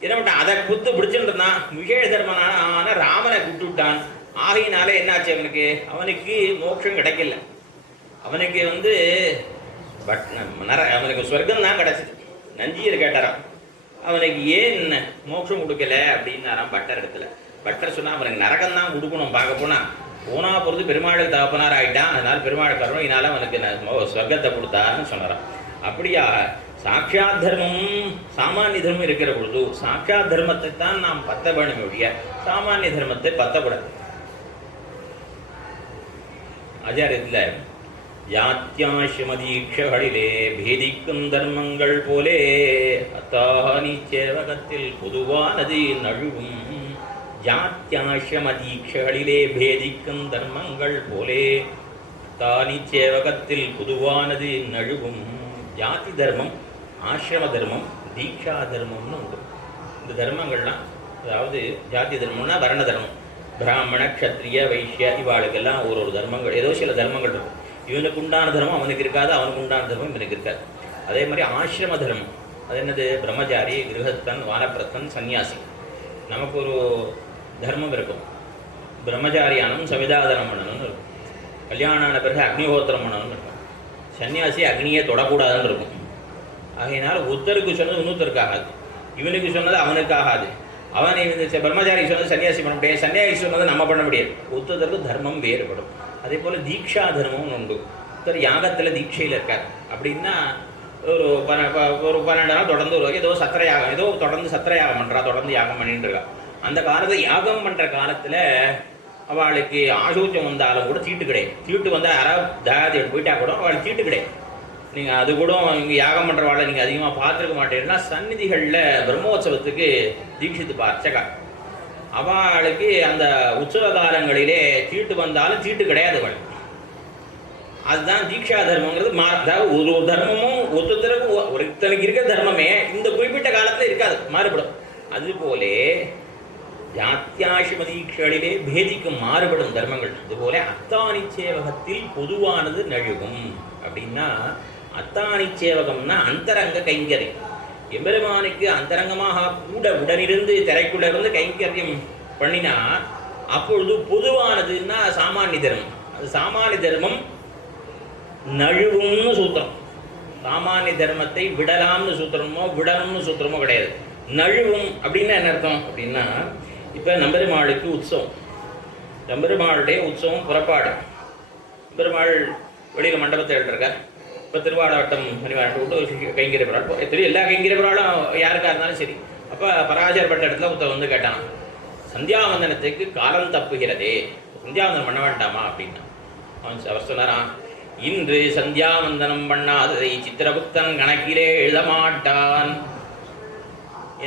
என்ன அதை குத்து பிடிச்சுருந்தான். விசேஷ தர்மனான ராமனை விட்டு விட்டான். ஆகையினால என்னாச்சு, அவனுக்கு மோட்சம் கிடைக்கல. அவனுக்கு அவனுக்கு சொர்க்கம் தான் கிடைச்சிது. நஞ்சியர் கேட்டாராம், அவனுக்கு ஏன் மோட்சம் கொடுக்கல அப்படின்னாராம் பட்டர் இடத்துல. பட்டர் சொன்னால் அவனுக்கு நரகம் தான் கொடுக்கணும். பார்க்க போனால் பொறுத்து பெருமாளுக்கு தகப்பனார் ஆகிட்டான். அதனால் பெருமாள் கருணும், இதனால் அவனுக்கு சொர்க்கத்தை கொடுத்தாருன்னு சொன்னாராம். அப்படியா சாட்சாத் தர்மமும் சாமானிய தர்மம் இருக்கிற பொழுது சாட்சாத் தர்மத்தை தான் நாம் பத்த வேணும் ஒழிய சாமானிய தர்மத்தை பத்தப்படாது. ஆச்சாரியத்தில் யாத்தியாசிரமதீட்சைகளிலே பேதிக்கும் தர்மங்கள் போலே அத்தானி சேவகத்தில் பொதுவானது நழுவும். யாத்தியாசிரமதீட்சைகளிலே பேதிக்கும் தர்மங்கள் போலே தானி சேவகத்தில் பொதுவானது நழுவும். ஜாதி தர்மம், ஆசிரம தர்மம், தீட்சா தர்மம்னு உண்டு. இந்த தர்மங்கள்லாம், அதாவது ஜாதி தர்மம்னா வர்ண தர்மம், பிராமண க்ஷத்ரிய வைஷ்ய இவாளுக்கெல்லாம் ஒரு தர்மங்கள், ஏதோ சில தர்மங்கள் இருக்கும். இவனுக்கு உண்டான தர்மம் அவனுக்கு இருக்காது, அவனுக்கு உண்டான தர்மம் இவனுக்கு இருக்காது. அதே மாதிரி ஆசிரம தர்மம், அது என்னது? பிரம்மச்சாரி, கிரகஸ்தன், வானப்பிரஸ்தன், சன்னியாசி. நமக்கு ஒரு தர்மம் இருக்கும், பிரம்மச்சாரியானும் சமிதாதனம் பண்ணணும்னு இருக்கும், கல்யாணம் ஆன பிறகு அக்னிஹோத்திரம் பண்ணணும்னு இருக்கும், சன்னியாசி அக்னியை தொடக்கூடாதுன்னு இருக்கும். ஆகையினால ஒருத்தருக்கு சொன்னது இன்னொருத்தருக்கு ஆகாது, இவனுக்கு சொன்னது அவனுக்கு ஆகாது, அவன் பிரம்மச்சாரி சொன்னது சன்னியாசி பண்ண முடியாது, சன்னியாசி சொன்னதை நம்ம பண்ண முடியாது. ஒருத்தருக்கு தர்மம் வேறுபடும். அதே போல் தீட்சா தர்மம்னு உண்டு. ஒருத்தர் யாகத்தில் தீட்சையில் இருக்கார் அப்படின்னா ஒரு 12 நாள் தொடர்ந்து ஏதோ சத்திரயாகம், ஏதோ தொடர்ந்து சத்திரயாகம் பண்ணுறா, தொடர்ந்து யாகம் பண்ணிட்டு இருக்கா. அந்த காலத்தில் யாகம் பண்ணுற காலத்தில் அவளுக்கு ஆசூச்சம் வந்தாலும் கூட தீட்டு கிடையாது. தீட்டு வந்தால் யாராவது தயாதி போயிட்டா கூட அவளுக்கு தீட்டு கிடையாது. நீங்கள் அது கூட இங்கே யாகம் பண்ணுறவாளை நீங்கள் அதிகமாக பார்த்துருக்க மாட்டேன்னா, சந்நிதிகளில் பிரம்மோற்சவத்துக்கு தீட்சித்து அர்ச்சகா அவளுக்கு அந்த உற்சவ காலங்களிலே தீட்டு வந்தாலும் தீட்டு கிடையாது அவள். அதுதான் தீட்சா தர்மங்கிறது. அதாவது ஒரு தர்மமும் ஒருத்தனுக்கு இருக்கிற தர்மமே இந்த குறிப்பிட்ட காலத்தில் இருக்காது, மாறுபடும். அதுபோலே ஜாத்தியாசிரம தீட்சைகளிலே பேதிக்கும் மாறுபடும் தர்மங்கள். அதுபோல அத்தானிச்சேவகத்தில் பொதுவானது நழுவும். அப்படின்னா அத்தானிச்சேவகம்னா அந்தரங்க கைங்கரியம். எம்பெருமானுக்கு அந்தரங்கமாக கூட உடனிருந்து திரைக்குள்ள இருந்து கைங்கரியம் பண்ணினா அப்பொழுது பொதுவானதுன்னா சாமானிய தர்மம். அது சாமானிய தர்மம் நழுவும்னு சூத்திரம். சாமானிய தர்மத்தை விடலாம்னு சூத்திரமோ விடணும்னு சூத்திரமோ கிடையாது. நழுவும் அப்படின்னா என்ன அர்த்தம் அப்படின்னா, இப்போ நம்பெருமாளுக்கு உற்சவம், நம்பெருமாளுடைய உற்சவம் புறப்பாடு. பெருமாள் வெளியில் மண்டபத்தில் எழுதிருக்கார். இப்போ திருவாடாட்டம் மணிவாட்டம் விட்டு கைங்கிற பிறாள் தெரியும், எல்லா கைங்கிற பிறாலும் யாருக்காக இருந்தாலும் சரி. அப்போ பராசர பட்ட இடத்துல ஒருத்தர் வந்து கேட்டான், சந்தியாவந்தனத்துக்கு காலம் தப்புகிறதே, சந்தியாவந்தனம் பண்ண வேண்டாமா அப்படின்னா. அவர் சொன்னாரான், இன்று சந்தியாவந்தனம் பண்ணாததை சித்திரகுப்தன் கணக்கிலே எழுதமாட்டான்.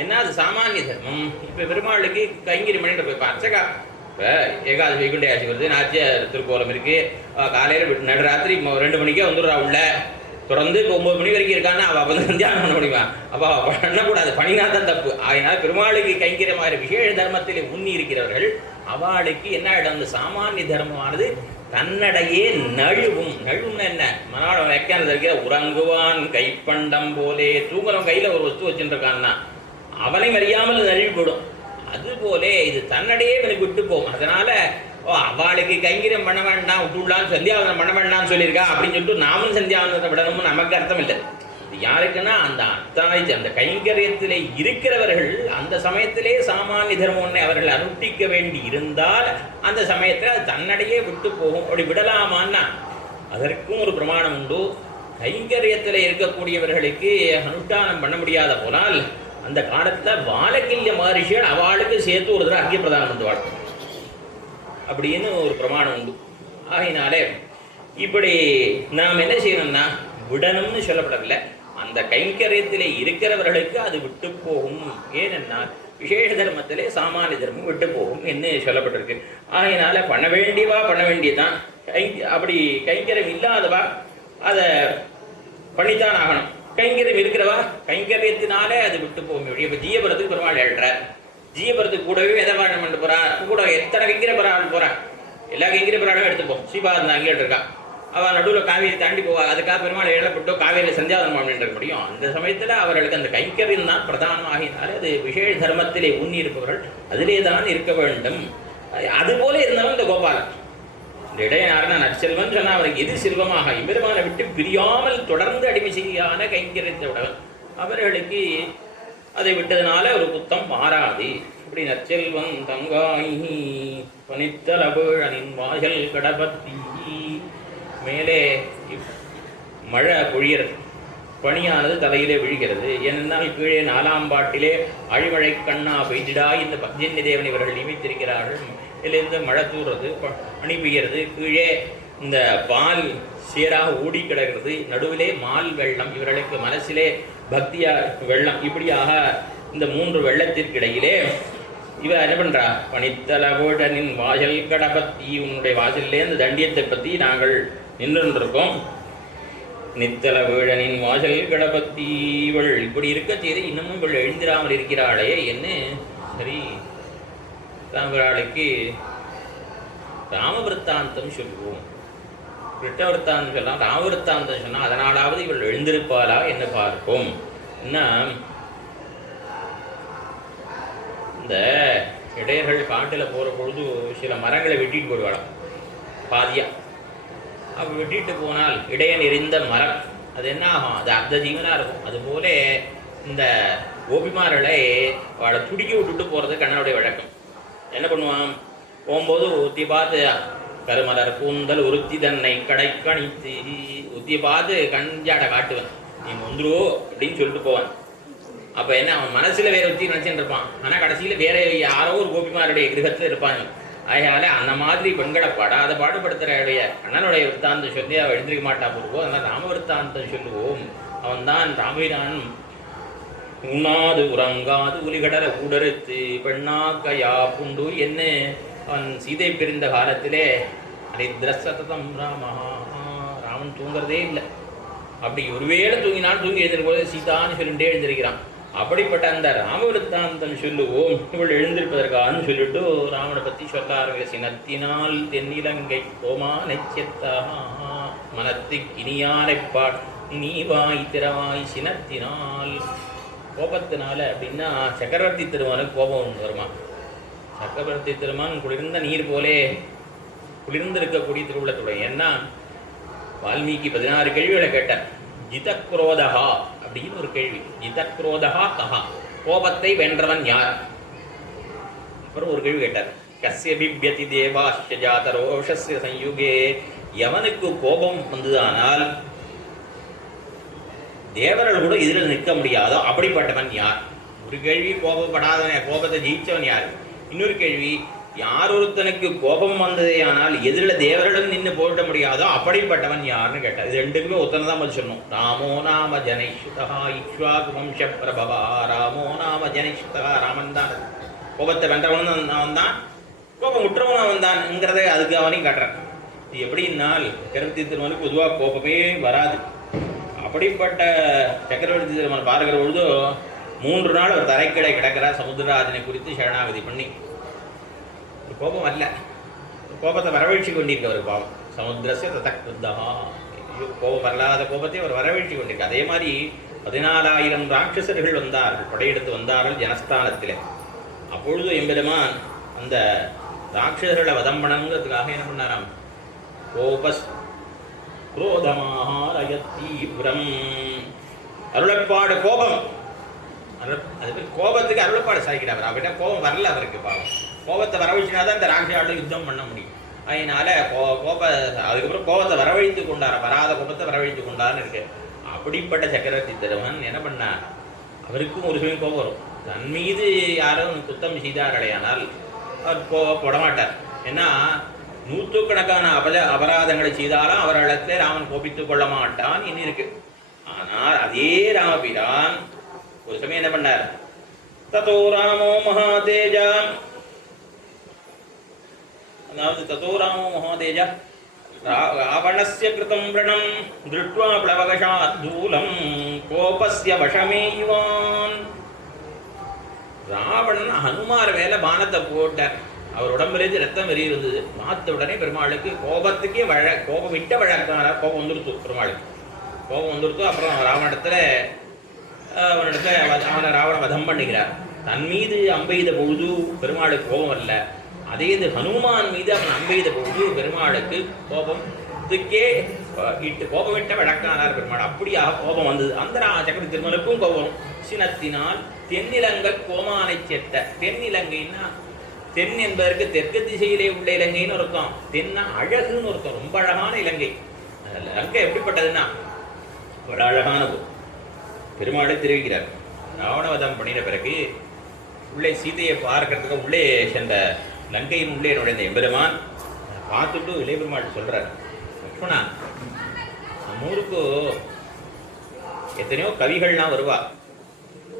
ஏன்னா அது சாமானிய தர்மம். இப்போ பெருமாளுக்கு கைங்கிரி மணிட்டு போய் அர்ச்சகா, இப்போ ஏகாதசி வைகுண்டையாசி வருது, நாச்சிய திருக்கோலம் இருக்குது, காலையில் நடுராத்திரி 2 மணிக்கே வந்துடுறா உள்ள, தொடர்ந்து இப்போ 9 மணி வரைக்கும் இருக்கான்னா அவள் அப்போ தான் தியானம் பண்ண முடியுமா? அப்போ பண்ணக்கூடாது, பண்ணினா தான் தப்பு. அதனால் பெருமாளுக்கு கைங்கிற மாதிரி விசேஷ தர்மத்தில் உண்ணி இருக்கிறவர்கள் அவளுக்கு என்ன ஆகிடும், அந்த சாமானிய தர்மமானது தன்னடையே நழுவும். நழுவும்னா என்ன? மனாட வியாக்கியானது இருக்கிற உறங்குவான் கைப்பண்டம் போலே, தூங்குறவன் கையில் ஒரு வஸ்து வச்சுருக்கான்னா அவனையும் அறியாமல் நழுவிப்படும். அதுபோலே இது தன்னடையே எனக்கு விட்டு போகும். அதனால அவளுக்கு கைங்கரியம் பண்ண வேண்டாம், விட்டுவிடலாம், சந்தியாவந்தனம் பண்ண வேண்டாம்னு சொல்லியிருக்கா அப்படின்னு சொல்லிட்டு நாமும் சந்தியாவந்தனம் விடணும்னு நமக்கு அர்த்தம் இல்லை. இது யாருக்குன்னா அந்த அந்த கைங்கரியத்திலே இருக்கிறவர்கள் அந்த சமயத்திலே சாமானிய தர்மம் அவர்கள் அனுஷ்டிக்க வேண்டி இருந்தால் அந்த சமயத்தில் அது தன்னடையே விட்டு போகும். அப்படி விடலாமான்னா அதற்கும் ஒரு பிரமாணம் உண்டு. கைங்கரியத்தில் இருக்கக்கூடியவர்களுக்கு அனுஷ்டானம் பண்ண முடியாத போனால் அந்த காலத்தில் வாலக்கில்ய மகரிஷிகள் அவளுக்கு சேர்த்து ஒரு தடவை அர்க்கிய பிரதானம் பண்ணுவாள் அப்படின்னு ஒரு பிரமாணம் உண்டு. ஆகினாலே இப்படி நாம் என்ன செய்யணும்னா விடணும்னு சொல்லப்படவில்லை, அந்த கைங்கரியத்திலே இருக்கிறவர்களுக்கு அது விட்டு போகும். ஏனென்னால் விசேஷ தர்மத்திலே சாமானிய தர்மம் விட்டு போகும் என்று சொல்லப்பட்டிருக்கு. ஆகினால பண்ண வேண்டியவா பண்ண வேண்டியதான், அப்படி கைங்கரியம் இல்லாதவா அதை பண்ணித்தான் ஆகணும். கைங்கரியம் இருக்கிறவா கைங்கரியத்தினாலே அது விட்டு போக முடியும். இப்போ ஜீயபுரத்துக்கு பெருமாள் எழுறார், ஜீயபுரத்துக்கு கூடவே வேதபாரணம் பண்ணி போகிறார், கூட எத்தனை கைங்கிற பிறாள் போகிறான், எல்லா கைங்கிற பிறாலும் எடுத்துப்போம். ஸ்ரீபாதன் அங்கே இருக்கான், அவள் நடுவில் காவேரி தாண்டி போவாள், அதுக்காக பெருமாள் எழப்பட்டோ காவேரியில் சந்தியாவந்தனம் பண்ணிட்டு முடியும். அந்த சமயத்தில் அவர்களுக்கு அந்த கைங்கரியம் தான் பிரதானமாகினாலே அது விசேஷ தர்மத்திலே உண்ணி இருப்பவர்கள் அதிலே தான் இருக்க வேண்டும். அதுபோல இருந்தவன் இந்த கோபாலன். இந்த இடையனார்னா நற்செல்வன் சொன்னால் அவருக்கு எது செல்வமாக எம்பெருமானை விட்டு பிரியாமல் தொடர்ந்து அடிமை செய்யான கைங்கரியத்தை உடவன். அவர்களுக்கு அதை விட்டதுனால ஒரு குத்தம் மாறாது. இப்படி நற்செல்வன் தங்காயி பனித்தலபுழனின் வாசல் கடபத்தி. மேலே மழை பொழியறது, பனியானது தலையிலே விழுகிறது. ஏனென்றால் கீழே 4ஆம் பாட்டிலே அழிமழை கண்ணா பெய்திடா இந்த பஞ்சன்ய தேவன் இவர்கள் நியமித்திருக்கிறார்கள். இதிலிருந்து மழை தூர்றது, பனி பெய்கிறது, கீழே இந்த பால் சீராக ஓடி கிடக்கிறது, நடுவிலே மால் வெள்ளம், இவர்களுக்கு மனசிலே பக்தியா வெள்ளம், இப்படியாக இந்த 3 வெள்ளத்திற்கு இடையிலே இவர் என்ன பண்றா, பணித்தலவோடனின் வாசல் கடபத்தி, உன்னுடைய வாசல்லே இந்த தண்டியத்தை பற்றி நாங்கள் நின்றுருக்கோம். நித்தல வேடனின் வாசல் கடபத்தி, இவள் இப்படி இருக்க செய்து இன்னமும் இவள் எழுந்திராமல் இருக்கிறாளே என்ன. சரி, தாம்பராளுக்கு ராமவிருத்தாந்தம் சொல்லுவோம். கிருஷ்ணவிருத்தாந்தம் சொல்லலாம், ராமவிருத்தாந்தம் சொன்னால் அதனாலாவது இவள் எழுந்திருப்பாளா என்ன பார்ப்போம். என்ன, இந்த இடையர்கள் காட்டில் போகிற பொழுது சில மரங்களை வெட்டிட்டு போடுவாளாம் பாதியா. அப்போ வெட்டிட்டு போனால் இடையன் எரிந்த மரம் அது என்ன ஆகும், அது அர்த்த ஜீவனாக இருக்கும். அதுபோல இந்த கோபிமார்களை அவளை துடிக்க விட்டுட்டு போகிறது கண்ணனுடைய வழக்கம். என்ன பண்ணுவான், போகும்போது ஒத்தி பார்த்து கருமலர் கூந்தல் உறுத்தி தன்னை கடை கணித்து ஒத்தி பார்த்து கஞ்சாடை காட்டுவேன், நீ வந்துருவோ அப்படின்னு சொல்லிட்டு போவான். அப்போ என்ன, அவன் மனசில் வேற ஒத்தி நினச்சின்னு இருப்பான், ஆனால் கடைசியில் வேற யாரோ ஒரு கோபிமாருடைய கிரகத்தில் இருப்பாங்க. அதனால அந்த மாதிரி பெண்களை படாத பாடுபடுத்துகிற அண்ணனுடைய விற்த்தாந்தம் சொல்லி அவள் எழுந்திருக்க மாட்டா போடுவோம். அதனால் ராம விற்த்தாந்தம் சொல்லுவோம். அவன்தான் ராமபிரான் உண்ணாது உறங்காது உலிகடலை உடறுத்து பெண்ணாக்கையா புண்டு என்ன. அவன் சீதை பிரிந்த காலத்திலே அரித்ரசதம் ராமஹா, ராமன் தூங்குறதே இல்லை. அப்படி ஒருவேளை தூங்கினான், தூங்கி எழுந்திருக்கும் போது சீதான்னு சொல்லிட்டே எழுந்திருக்கிறான். அப்படிப்பட்ட அந்த ராமவிருத்தாந்தம் சொல்லுவோம் இவள் எழுந்திருப்பதற்கான்னு சொல்லிட்டு ராமனை பற்றி சொல்ல ஆரம்பிக்க. சினத்தினால் தென்னிலங்கை கோமா நெச்சத்தா மனத்து இனியானைப்பாட் நீ வாய் திறவாய். சினத்தினால் கோபத்தினால அப்படின்னா சக்கரவர்த்தி திருமானுக்கு கோபம் வருமா. சக்கரவர்த்தி திருமான் குளிர்ந்த நீர் போலே குளிர்ந்திருக்கக்கூடிய திருவுள்ளத்துடைய. ஏன்னா வால்மீகி 16 கேள்விகளை கேட்டார். ஜிதக்ரோதகா அப்படின்னு ஒரு கேள்வி. ஜிதக்ரோதகா கஹா, கோபத்தை வென்றவன் யார். அப்புறம் ஒரு கேள்வி கேட்டார், கஸ்ய பிப்யதி தேவாஸ்ய ஜாதரோஷஸ்ய சயுகே, எவனுக்கு கோபம் வந்ததானால் தேவர்கள் கூட எதிரில் நிற்க முடியாதோ அப்படிப்பட்டவன் யார். ஒரு கேள்வி கோபப்படாதவன், கோபத்தை ஜெயிச்சவன் யார். இன்னொரு கேள்வி, யார் ஒருத்தனுக்கு கோபம் வந்ததே ஆனால் எதிரில் தேவர்களும் நின்று போட்ட முடியாதோ அப்படிப்பட்டவன் யாருன்னு கேட்டார். இது ரெண்டுக்குமே ஒருத்தனை தான் பதில் சொன்னோம். ராமோ நாம ஜனைஷுதா இக்ஷ்வாகு வம்ச பிரபவா. ராமோ நாம ஜனைஷுதா, ராமன் தான் கோபத்தை வென்றவன் அவன் தான், கோபம் உற்றவன் அவன் தான்ங்கிறத அதுக்கு அவனையும் காட்டுறான். இது எப்படின்னால் சக்கரவர்த்தி திருமனுக்கு பொதுவாக கோபமே வராது. அப்படிப்பட்ட சக்கரவர்த்தி திருமன் பார்க்கிற பொழுது 3 நாள் ஒரு தரைக்கிடை கிடக்கிறார் சமுத்திரராஜனை குறித்து சரணாகதி பண்ணி. கோபம் அல்ல, கோபத்தை வரவழைச்சி கொண்டிருக்கவர் பாவம். சமுத்திரசே ததக்ருத்தா, கோபம் வரலாத கோபத்தை அவர் வரவழைச்சி கொண்டிருக்க. அதே மாதிரி 14,000 ராட்சசர்கள் வந்தார்கள், படையெடுத்து வந்தார்கள் ஜனஸ்தானத்தில். அப்பொழுது எம்பெருமான் அந்த ராட்சசர்களை வதம் பண்ணணுங்கிறதுக்காக என்ன பண்ணாராம், கோபஸ் குரோதமாக தீவிரம் அருளப்பாடு கோபம். அது பேர் கோபத்துக்கு அருளப்பாடு சாய்க்கிறார். அவர்கிட்ட கோபம் வரல அவருக்கு பாவம். கோபத்தை வரவழைச்சினாதான் இந்த ராட்சசாவோட யுத்தம் பண்ண முடியும். அதனால அதுக்கப்புறம் கோபத்தை வரவழைத்து கொண்டார், வராத கோபத்தை வரவழைத்து கொண்டார்னு இருக்கு. அப்படிப்பட்ட சக்கரவர்த்தி திருமன் என்ன பண்ணார், அவருக்கும் ஒரு சமயம் கோபம் வரும். தன் மீது யாரும் குத்தம் செய்தார்களேயானால் அவர் கோபப்பட மாட்டார். ஏன்னா 100கணக்கான அபராதங்களை செய்தாலும் அவர்களிடத்தில் ராமன் கோபித்துக் கொள்ள மாட்டான் என்ன இருக்கு. ஆனால் அதே ராமபிரான் ஒரு சமயம் என்ன பண்ணார், ததோ ராமோ மகாதேஜா, அதாவது ததோ ராமோ மகாதேஜா ராவணஸ்ய கிருதம் வ்ரணம் திருஷ்ட்வா ப்ளவகஷாத் தூலம் கோபஸ்ய வசமேயுவான். ராவணன் ஹனுமார் மேல பானத்தை போட்டார். அவர் உடம்புலேருந்து ரத்தம் வெளியே இருந்தது. பார்த்த உடனே பெருமாளுக்கு கோபத்துக்கே கோபம் விட்ட வழக்கான கோபம் வந்துருத்து. பெருமாளுக்கு கோபம் வந்துருத்து. அப்புறம் ராவணத்துல அவனை ராவண வதம் பண்ணுகிறார். தன் மீது அம்பெய்த பொழுது பெருமாளுக்கு கோபம் வரல. அதே இது ஹனுமான் மீது அவன் அம்பெய்த பொழுது பெருமாளுக்கு கோபத்துக்கே கோபம் விட்ட வழக்கானார் பெருமாள். அப்படியாக கோபம் வந்தது. அந்த சக்கரவர்த்தி திருமலுக்கும் கோபம். சினத்தினால் தென்னிலங்கை கோமானை செத்த. தென்னிலங்கைன்னா தென் என்பதற்கு தெற்கு திசையிலே உள்ள இலங்கைன்னு அர்த்தம். தென்னா அழகுன்னு அர்த்தம். ரொம்ப அழகான இலங்கை. லங்கை எப்படிப்பட்டதுன்னா ஒரு அழகான ஊர். பெருமாளை தெரிவிக்கிறார். ராவணவதம் பண்ணின பிறகு உள்ளே சீதையை பார்க்கறதுக்கு உள்ளே சென்ற லங்கையின் உள்ளே நுழைந்த எம்பெருமான் பார்த்துட்டு இளைய பெருமாள் சொல்றார், லக்ஷ்மணா, நம்ம ஊருக்கு எத்தனையோ கவிகள்லாம் வருவா,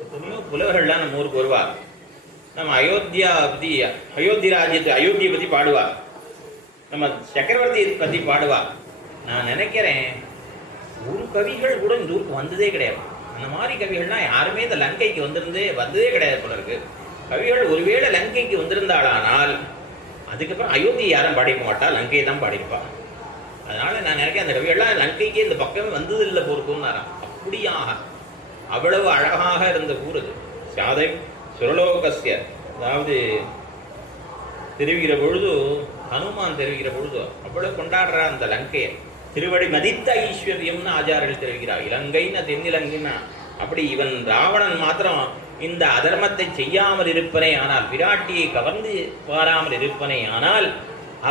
எத்தனையோ புலவர்கள்லாம் நம்ம ஊருக்கு வருவா. நம்ம அயோத்தி ராஜ்யத்தை அயோத்தியை பற்றி பாடுவா, நம்ம சக்கரவர்த்தியை பற்றி பாடுவா. நான் நினைக்கிறேன் ஒரு கவிகள் கூட இந்த ஊருக்கு வந்ததே கிடையாது. அந்த மாதிரி கவிகள்லாம் யாருமே இந்த லங்கைக்கு வந்ததே கிடையாது போல இருக்கு. கவிகள் ஒருவேளை லங்கைக்கு வந்திருந்தாளானால் அதுக்கப்புறம் அயோத்தியை யாரும் பாடிக்க மாட்டா, லங்கையை தான் பாடியிருப்பா. அதனால நான் நினைக்கிறேன் அந்த கவிகள்லாம் லங்கைக்கு இந்த பக்கமே வந்தது இல்லை போருக்குன்னாராம். அப்படியாக அவ்வளவு அழகாக இருந்த ஊர் அது. சாதை சுரலோகஸ்ய, அதாவது தெரிவிக்கிற பொழுது ஹனுமான் தெரிவிக்கிற பொழுது அவ்வளவு கொண்டாடுற அந்த லங்கையை திருவடி மதித்த ஐஸ்வர்யம்னு ஆச்சாரியர்கள் தெரிவிக்கிறார். இலங்கைன்னு தென்னிலங்கைன்னா அப்படி இவன் ராவணன் மாத்திரம் இந்த அதர்மத்தை செய்யாமல் இருப்பனே ஆனால், விராட்டியை கவர்ந்து வாராமல் இருப்பனே ஆனால்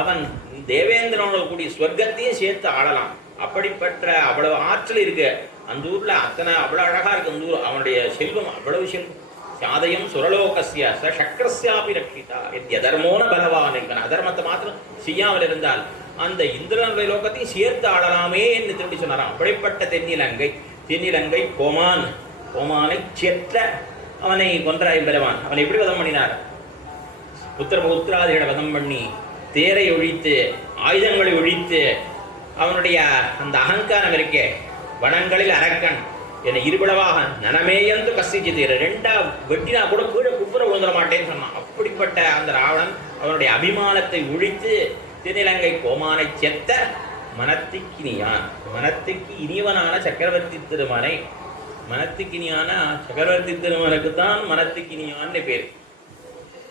அவன் தேவேந்திரனோட கூடிய ஸ்வர்க்கத்தையும் சேர்த்து ஆளலாம். அப்படிப்பட்ட அவ்வளவு ஆற்றல் இருக்கு அந்த ஊர்ல. அத்தனை அவ்வளவு அழகா இருக்கு அந்த ஊர். அவனுடைய செல்வம் அவ்வளவு செல்வம். சாதயம் சுரலோகஸ்ய ச சக்கரஸ்யாபி ரட்சிதா எதர்மோன பலவான். என்பன் அதர்மத்தை மாத்திரம் செய்யாமல் இருந்தால் அந்த இந்திரனுடைய லோகத்தையும் சேர்த்து ஆளலாமே என்று திரும்பி சொன்னாராம். அப்படிப்பட்ட தென்னிலங்கை கோமானை செற்ற அவனை கொன்ற எம்பெருமான். அவனை எப்படி வதம் பண்ணினார்? புத்திராதிகளை வதம் பண்ணி தேரை ஒழித்து ஆயுதங்களை ஒழித்து அவனுடைய அந்த அகங்காரம் இருக்கே, வனங்களில் அரக்கன் என்னை இருபளவாக நனமேயந்து கசிச்சு ரெண்டா வெட்டினா கூட கீழே குப்புற விழுந்துட மாட்டேன்னு சொன்னான். அப்படிப்பட்ட அந்த ராவணன் அவனுடைய அபிமானத்தை ஒழித்து தென்னிலங்கை கோமானை செத்த மனத்துக்கினியான், மனத்துக்கு இனிவனான சக்கரவர்த்தி திருமனை. மனத்துக்கினியான சக்கரவர்த்தி திருமனுக்கு தான் மனத்துக்கினியான்னு பேர்.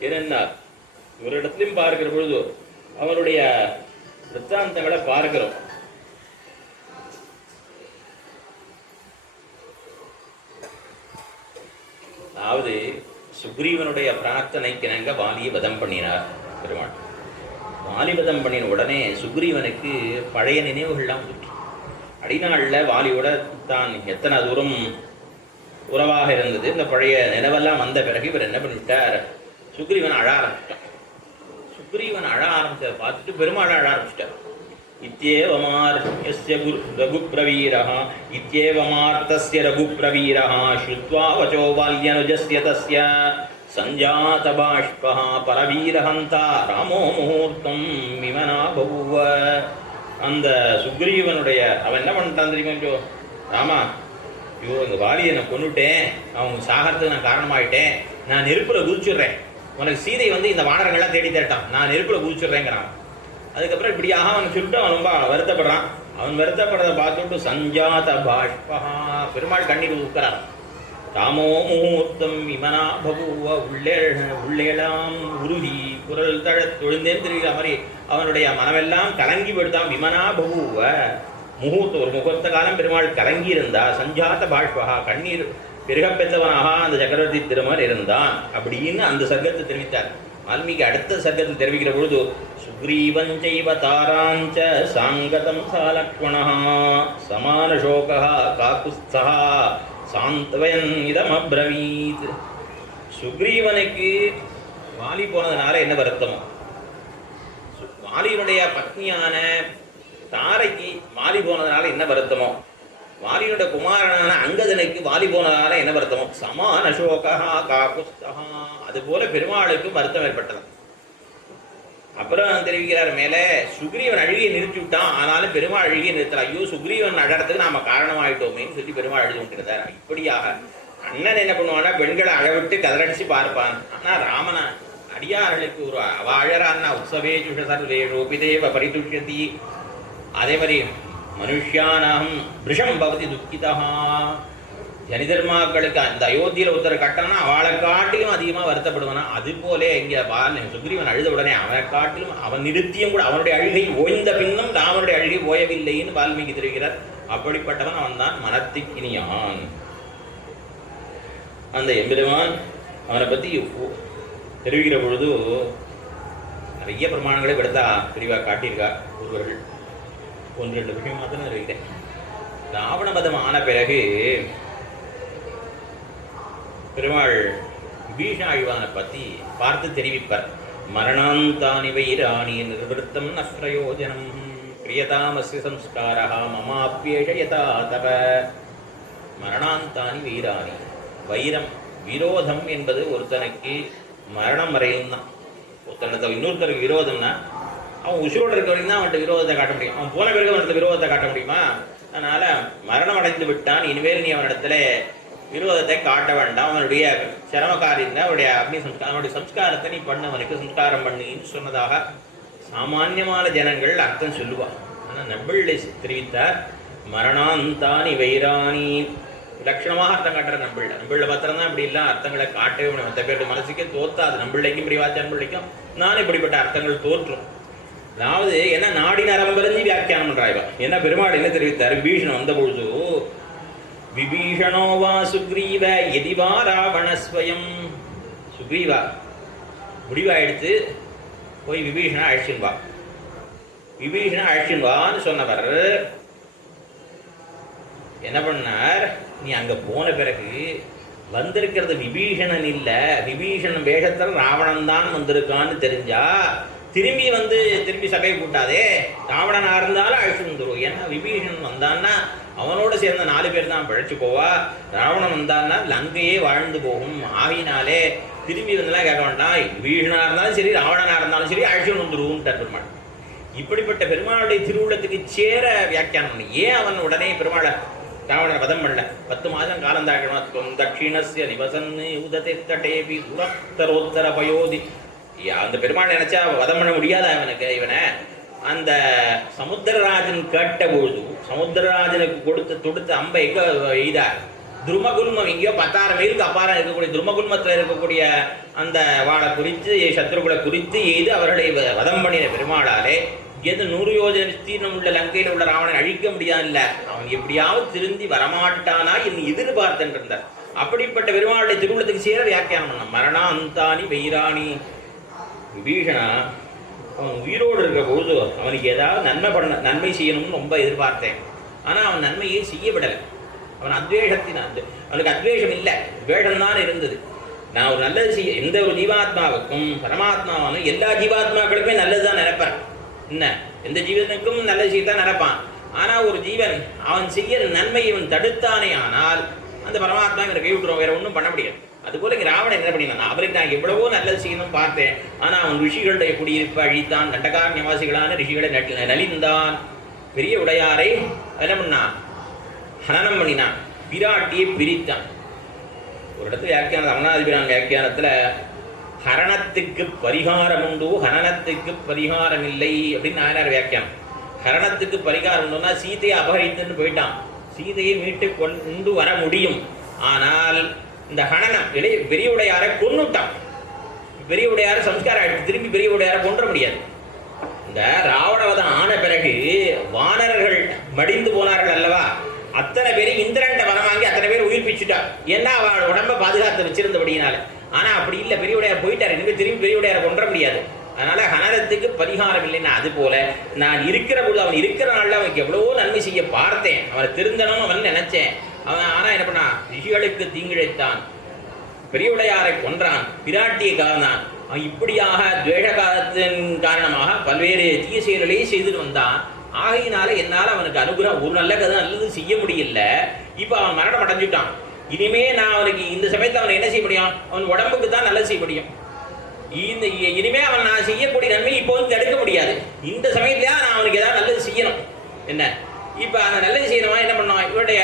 ஏனென்றால் ஒரு இடத்துலையும் பார்க்கிற பொழுது அவருடைய விற்த்தாந்தங்களை பார்க்கிறோம். அதாவது சுக்ரீவனுடைய பிரார்த்தனைக்கு இணங்க வாலியை வதம் பண்ணினார் பெருமாள். வாலிபதம் பண்ணின உடனே சுக்ரீவனுக்கு பழைய நினைவுகள்லாம் வந்துட்டு, அடிநாளில் வாலியோட தான் எத்தனை தூரம் உறவாக இருந்தது, இந்த பழைய நினைவெல்லாம் வந்த பிறகு இவர் என்ன பண்ணிவிட்டார், சுக்ரீவன் அழ ஆரம்பிச்சிட்டார். சுக்ரீவன் அழ ஆரம்பிச்சதை பார்த்துட்டு பெருமாள் அழ ஆரம்பிச்சிட்டார். இத்யேவமார் யஸ்ய ரகுப்ரவீரஹ இத்யேவமார்த்தஸ்ய ரகுப்ரவீரஹ ஸ்ருத்வா வசோ வால்யனுஜஸ்ய தஸ்ய சஞ்சாத பாஷ்பஹ பரவீரஹந்தா ராமோ முகூர்த்தம் விமனா பகுவ. அந்த சுக்ரீவனுடைய அவன் என்ன பண்ணிட்டான் தெரியுமா? ராமா, ஐயோ எங்கள் வாலியை நான் கொண்டுட்டேன், அவங்க சாகறதுக்கு நான் காரணமாயிட்டேன், நான் நெருப்பில் குதிச்சுடுறேன், உனக்கு சீதை இந்த வானரங்கள்லாம் தேடி தேட்டான், நான் நெருப்பில் குதிச்சுடுறேங்கிறான். அதுக்கப்புறம் இப்படியாக அவன் சொல்லிட்டு அவன் ரொம்ப வருத்தப்படுறான். அவன் வருத்தப்படுறதை பார்த்துட்டு சஞ்சாத பாஷ்பா, பெருமாள் கண்ணீர் ஊக்கிறான். ராமோ முகூர்த்தம் விமனா பகுவ, உள்ளேலாம் உருகி குரல் தழ தொழுந்தேன்னு தெரிகிற மாதிரி அவனுடைய மனமெல்லாம் கலங்கி விடுத்தான். விமனா பகுவ, முகூர்த்தம் ஒரு முகூர்த்த காலம் பெருமாள் கலங்கி இருந்தா. சஞ்சாத பாஷ்பா, கண்ணீர் பெருகப்பெற்றவனாக அந்த சக்கரவர்த்தி திருமர் இருந்தான் அப்படின்னு அந்த சர்க்கத்தை தெரிவித்தார். வால்மீகி அடுத்த சர்க்கத்தில் தெரிவிக்கிற பொழுது சுக்ரீவஞ்சைவ தாராஞ்ச சாங்கதம் சாலக்ஷ்மணா சமான சோகா காக்குஸ்தா சாந்தவயன் இதமப்ரவீத். சுக்ரீவனுக்கு வாலி போனதுனால என்ன வருத்தமோ, வாலியினுடைய பத்னியான தாரைக்கு வாலி போனதுனால என்ன வருத்தமோ, வாலியினுடைய குமாரனான அங்கதனுக்கு வாலி போனதுனால என்ன வருத்தமோ, சமான சோகா காக்குஸ்தா, அதுபோல பெருமாளுக்கும் வருத்தம் ஏற்பட்டது. அப்புறம் தெரிவிக்கிறார் மேலே, சுக்ரீவன் அழுகியை நிறுத்தி விட்டான், ஆனாலும் பெருமாள் அழுகியை நிறுத்தலாம். ஐயோ சுக்ரீவன் அழறதுக்கு நாம காரணமாயிட்டோமேன்னு சொல்லி பெருமாள் அழுது கொண்டிருந்தார். இப்படியாக அண்ணன் என்ன பண்ணுவான்னா பெண்களை அழவிட்டு கதறடிச்சு பார்ப்பான். ஆனா ராமன அடியார்களுக்கு ஒரு அவ அழறான்னா உற்சவே சுஷசர்வே ரூபிதேவ பரிதுஷ்யதி. அதே மாதிரி மனுஷியானாம் பிருஷம் பவதி துக்கிதா. ஜனிதர்மாக்களுக்கு அந்த அயோத்தியில் ஒருத்தர் கட்டணம்னா அவளை காட்டிலும் அதிகமாக வருத்தப்படுவானா. அது போல இங்கே சுக்ரீவன் அழுத உடனே அவனை காட்டிலும் அவன் நிறுத்தியும் கூட அவனுடைய அழுகை ஓய்ந்த பின்னும் ராமனுடைய அழுகை ஓயவில்லைன்னு வால்மீகி தெரிவிக்கிறார். அப்படிப்பட்டவன் அவன் தான் மனத்துக்கினியான். அந்த எம்பெருமான் அவனை பற்றி தெரிவிக்கிற பொழுது நிறைய பிரமாணங்களை விடத்தா தெளிவாக காட்டியிருக்கா ஒருவர்கள். 1-2 விஷயம் மாத்திரம் தெரிவிக்கிறேன். ராவணபதம் ஆன பிறகு பெருமாள் விபீஷணாழ்வானை பற்றி பார்த்து தெரிவிப்பார். மரணாந்தானி வைராணி நிர்வத்தம் ந பிரயோஜனம். கிரியதாமஸ்ய சம்ஸ்காரஹ மமாப்யேஷ யதா தவ மரணாந்தானி வீராணி. வைரம் விரோதம் என்பது ஒருத்தனுக்கு மரணம் வரையும் தான். ஒருத்தனை இன்னொருத்தருக்கு விரோதம்னா அவன் உசுரோடு இருக்க வரைக்கும் தான் அவன்கிட்ட விரோதத்தை காட்ட முடியும். அவன் போன பிறகு அவன்கிட்ட விரோதத்தை காட்ட முடியுமா? அதனால் மரணம் அடைந்து விட்டான், இனிமேல் நீ அவனிடத்துல விரோதத்தை காட்ட வேண்டாம். அவனுடைய சிரமக்காரிங்க அவருடைய அக்னி சம்ஸ்காரம் அவனுடைய சம்ஸ்காரத்தை நீ பண்ண, அவனுக்கு சம்ஸ்காரம் பண்ணின்னு சொன்னதாக சாமானியமான ஜனங்கள் அர்த்தம் சொல்லுவாள். ஆனால் நம்பிள்ளை தெரிவித்தார் மரணாந்தானி வைராணி. லட்சணமாக அர்த்தம் காட்டுற நம்பிள்ள பத்திரம் தான் இப்படி இல்லை அர்த்தங்களை காட்டவே முடியும். மற்ற பேருடைய மனசுக்கே தோத்தாது. நம்பிள்ளைக்கும் பிரிவாச்சான் பிள்ளைக்கும் நான் இப்படிப்பட்ட அர்த்தங்கள் தோற்றும். அதாவது என்ன நாடி நரம் வரைஞ்சி வியாக்கியானம் பண்றாய்வா. என்ன பெருமாள் என்ன தெரிவித்தார்? விபீஷணன் வந்த பொழுது விபீஷணோ வா சுக்ரீவ எதிவா ராவணஸ்வயம். சுக்ரீவா முடிவா எடுத்து போய் விபீஷணா அழைச்சின் வா, விபீஷணா அழைச்சின் வான்னு சொன்னவர் என்ன பண்ணார்? நீ அங்க போன பிறகு வந்திருக்கிறது விபீஷணன் இல்ல, விபீஷணன் வேஷத்தில் ராவணன் தான் வந்திருக்கான்னு தெரிஞ்சா திரும்பி சபையை கூட்டாதே, ராவணனா இருந்தாலும் அழைச்சு வந்துடும். ஏன்னா விபீஷணன் வந்தான்னா அவனோட சேர்ந்த 4 பேர் தான் பிழைச்சு போவா, ராவணன் வந்தான்னா லங்கையே வாழ்ந்து போகும். ஆகினாலே திரும்பி வந்தெல்லாம் கேட்க வேண்டாம், விபீஷணனா இருந்தாலும் சரி ராவணனா இருந்தாலும் சரி அழைச்சு வந்துடுவோம் பெருமாள். இப்படிப்பட்ட பெருமாளுடைய திருவுள்ளத்துக்கு சேர வியாக்கியானம் பண்ணி ஏன் அவன் உடனே பெருமாளை ராவணனை வதம் பண்ணல? 10 மாதம் காலம் தாக்கணும். தட்சிணஸ்ய நிவசன் உதத்தை தட்டேபி உரத்தரோத்தர பயோதி. அந்த பெருமாள் நினைச்சா வதம் பண்ண முடியாத அவனுக்கு. இவனை அந்த சமுத்திரராஜன் கேட்ட பொழுது சமுத்திரராஜனுக்கு தொடுத்த அம்பை எங்க எய்தார்? துருமகுல்மம் எங்கேயோ 10,000 மைலுக்கு அப்பாரம் இருக்கக்கூடிய துருமகுல்மத்தில் இருக்கக்கூடிய அந்த வாழை குறித்து சத்ருகுலை குறித்து எய்து அவர்களை வதம் பண்ணின பெருமாளாலே எது 100 யோஜனை விஸ்தீர்ணம் உள்ள லங்கையில் உள்ள ராவணனை அழிக்க முடியாது. இல்லை அவன் எப்படியாவது திருந்தி வரமாட்டானா என்று எதிர்பார்த்துட்டு இருந்தார். அப்படிப்பட்ட பெருமாளுடைய திருவுள்ளத்துக்கு சேர வியாக்கியானம் பண்ண மரணாந்தானி வைராணி. விபீஷணா அவன் உயிரோடு இருக்க பொழுது அவனுக்கு ஏதாவது நன்மை செய்யணும்னு ரொம்ப எதிர்பார்த்தேன். ஆனால் அவன் நன்மையை செய்ய விடலை. அவன் அவனுக்கு அத்வேஷம் இல்லை, துவேஷம்தான் இருந்தது. நான் ஒரு நல்லது செய்ய எந்த ஒரு ஜீவாத்மாவுக்கும் பரமாத்மாவானும் எல்லா ஜீவாத்மாக்களுக்குமே நல்லது தான் நினைப்பேன். என்ன எந்த ஜீவனுக்கும் நல்லது செய்யத்தான் நினைப்பான். ஆனால் ஒரு ஜீவன் அவன் செய்ய நன்மை இவன் தடுத்தானே ஆனால் அந்த பரமாத்மா இவனை கை விட்டுருவோம், வேற ஒன்றும் பண்ண முடியாது. அதுபோல இங்கே ராவணன் என்ன பண்ணினான்? அவருக்கு நான் எவ்வளவோ நல்லது செய்யணும் பார்த்தேன், ஆனால் அவன் ரிஷிகளுடைய குடியிருப்பு அழித்தான், தண்டகார நிவாசிகளான ரிஷிகளை நலிந்தான். பெரிய உடையாரை என்ன பண்ணான்? ஹனனம் பண்ணினான், பிராட்டியை பிரித்தான். ஒரு இடத்துல வியாக்கியான ரமணாதிபிரான் வியாக்கியானத்தில் ஹரணத்துக்கு பரிகாரம் உண்டு, ஹனனத்துக்கு பரிகாரம் இல்லை அப்படின்னு நாயனார் வியாக்கியானம். ஹரணத்துக்கு பரிகாரம் உண்டுன்னா சீதையை அபகரித்துன்னு போயிட்டான், சீதையை மீட்டு கொண்டு வர முடியும். ஆனால் இந்த ஹனனம் பெரிய உடையாரை கொன்னுட்டான். பெரிய உடையாரை சம்ஸ்காரம் ஆயிடுச்சு, திரும்பி பெரிய உடையாரை கொன்ற முடியாது. இந்த ராவணவதம் ஆன பிறகு வானர்கள் மடிந்து போனார்கள் அல்லவா, அத்தனை பேரும் இந்திரன்ட்ட வரம் வாங்கி அத்தனை பேர் உயிர்ப்பிச்சுட்டா. ஏன்னா அவள் உடம்ப பாதுகாத்து வச்சிருந்தபடினால. ஆனால் அப்படி இல்லை, பெரிய உடையார் போயிட்டார், இனிமேல் திரும்பி பெரிய உடையாரை கொன்ற முடியாது. அதனால ஹனனத்துக்கு பரிகாரம் இல்லைன்னா அது போல நான் இருக்கிற பொழுது அவன் இருக்கிற நாளில் அவனுக்கு எவ்வளவோ நன்மை செய்ய பார்த்தேன், அவனை திருந்தனும் அவன் நினைச்சேன். அவன் ஆனால் என்ன பண்ணான்? ரிஷிகளுக்கு தீங்கிழைத்தான், பெரிய உடையாரை கொன்றான், பிராட்டியை காரணான். அவன் இப்படியாக துவேஷ காலத்தின் காரணமாக பல்வேறு தீய செயல்களையே செய்துட்டு வந்தான். ஆகையினால என்னால் அவனுக்கு அனுகிரகம் ஒரு நல்ல கதை நல்லது செய்ய முடியல. இப்போ அவன் மரணம் அடைஞ்சுட்டான். இனிமே நான் அவனுக்கு இந்த சமயத்தை அவனை என்ன செய்ய முடியும்? அவன் உடம்புக்கு தான் நல்லது செய்ய முடியும். இனிமே அவன் நான் செய்யக்கூடிய நன்மை இப்போ வந்து தடுக்க முடியாது. இந்த சமயத்திலேயே நான் அவனுக்கு ஏதாவது நல்லது செய்யணும். என்ன இப்போ அந்த நல்லது செய்யணுமா என்ன பண்ணோம்? இவருடைய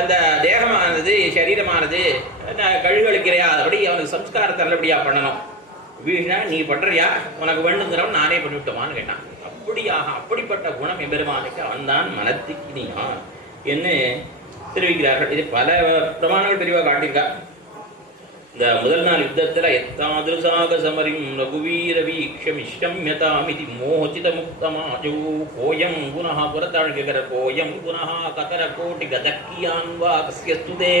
அந்த தேகமானது சரீரமானது கழுகழிக்கிறையா, அதபடி அவனுக்கு சம்ஸ்காரத்தை நல்லபடியா பண்ணணும். வீணா நீ பண்றியா, உனக்கு வேண்டுங்கிறவன் நானே பண்ணிவிட்டோமான்னு கேட்டான். அப்படிப்பட்ட குணம் எம்பெருமானுக்கு அவன் தான் மனத்துக்கினியான் என்று தெரிவிக்கிறார்கள். இது பல பிரமாணங்கள் பெரியவா காட்டியிருக்கா. இந்த முதல் நாள் யுத்தத்தில் எத்தாதிருசாக சமரிம் ரகுவீர வீக்ஷமிஷ்டம்யதாமிதி மோச்சித முக்தமாஜோ கோயம் குணஹ புறத்தாழ்கிற கோயம் குணஹ கதர கோட்டி கதக்கியான் வா கஸ்ய ஸ்துதே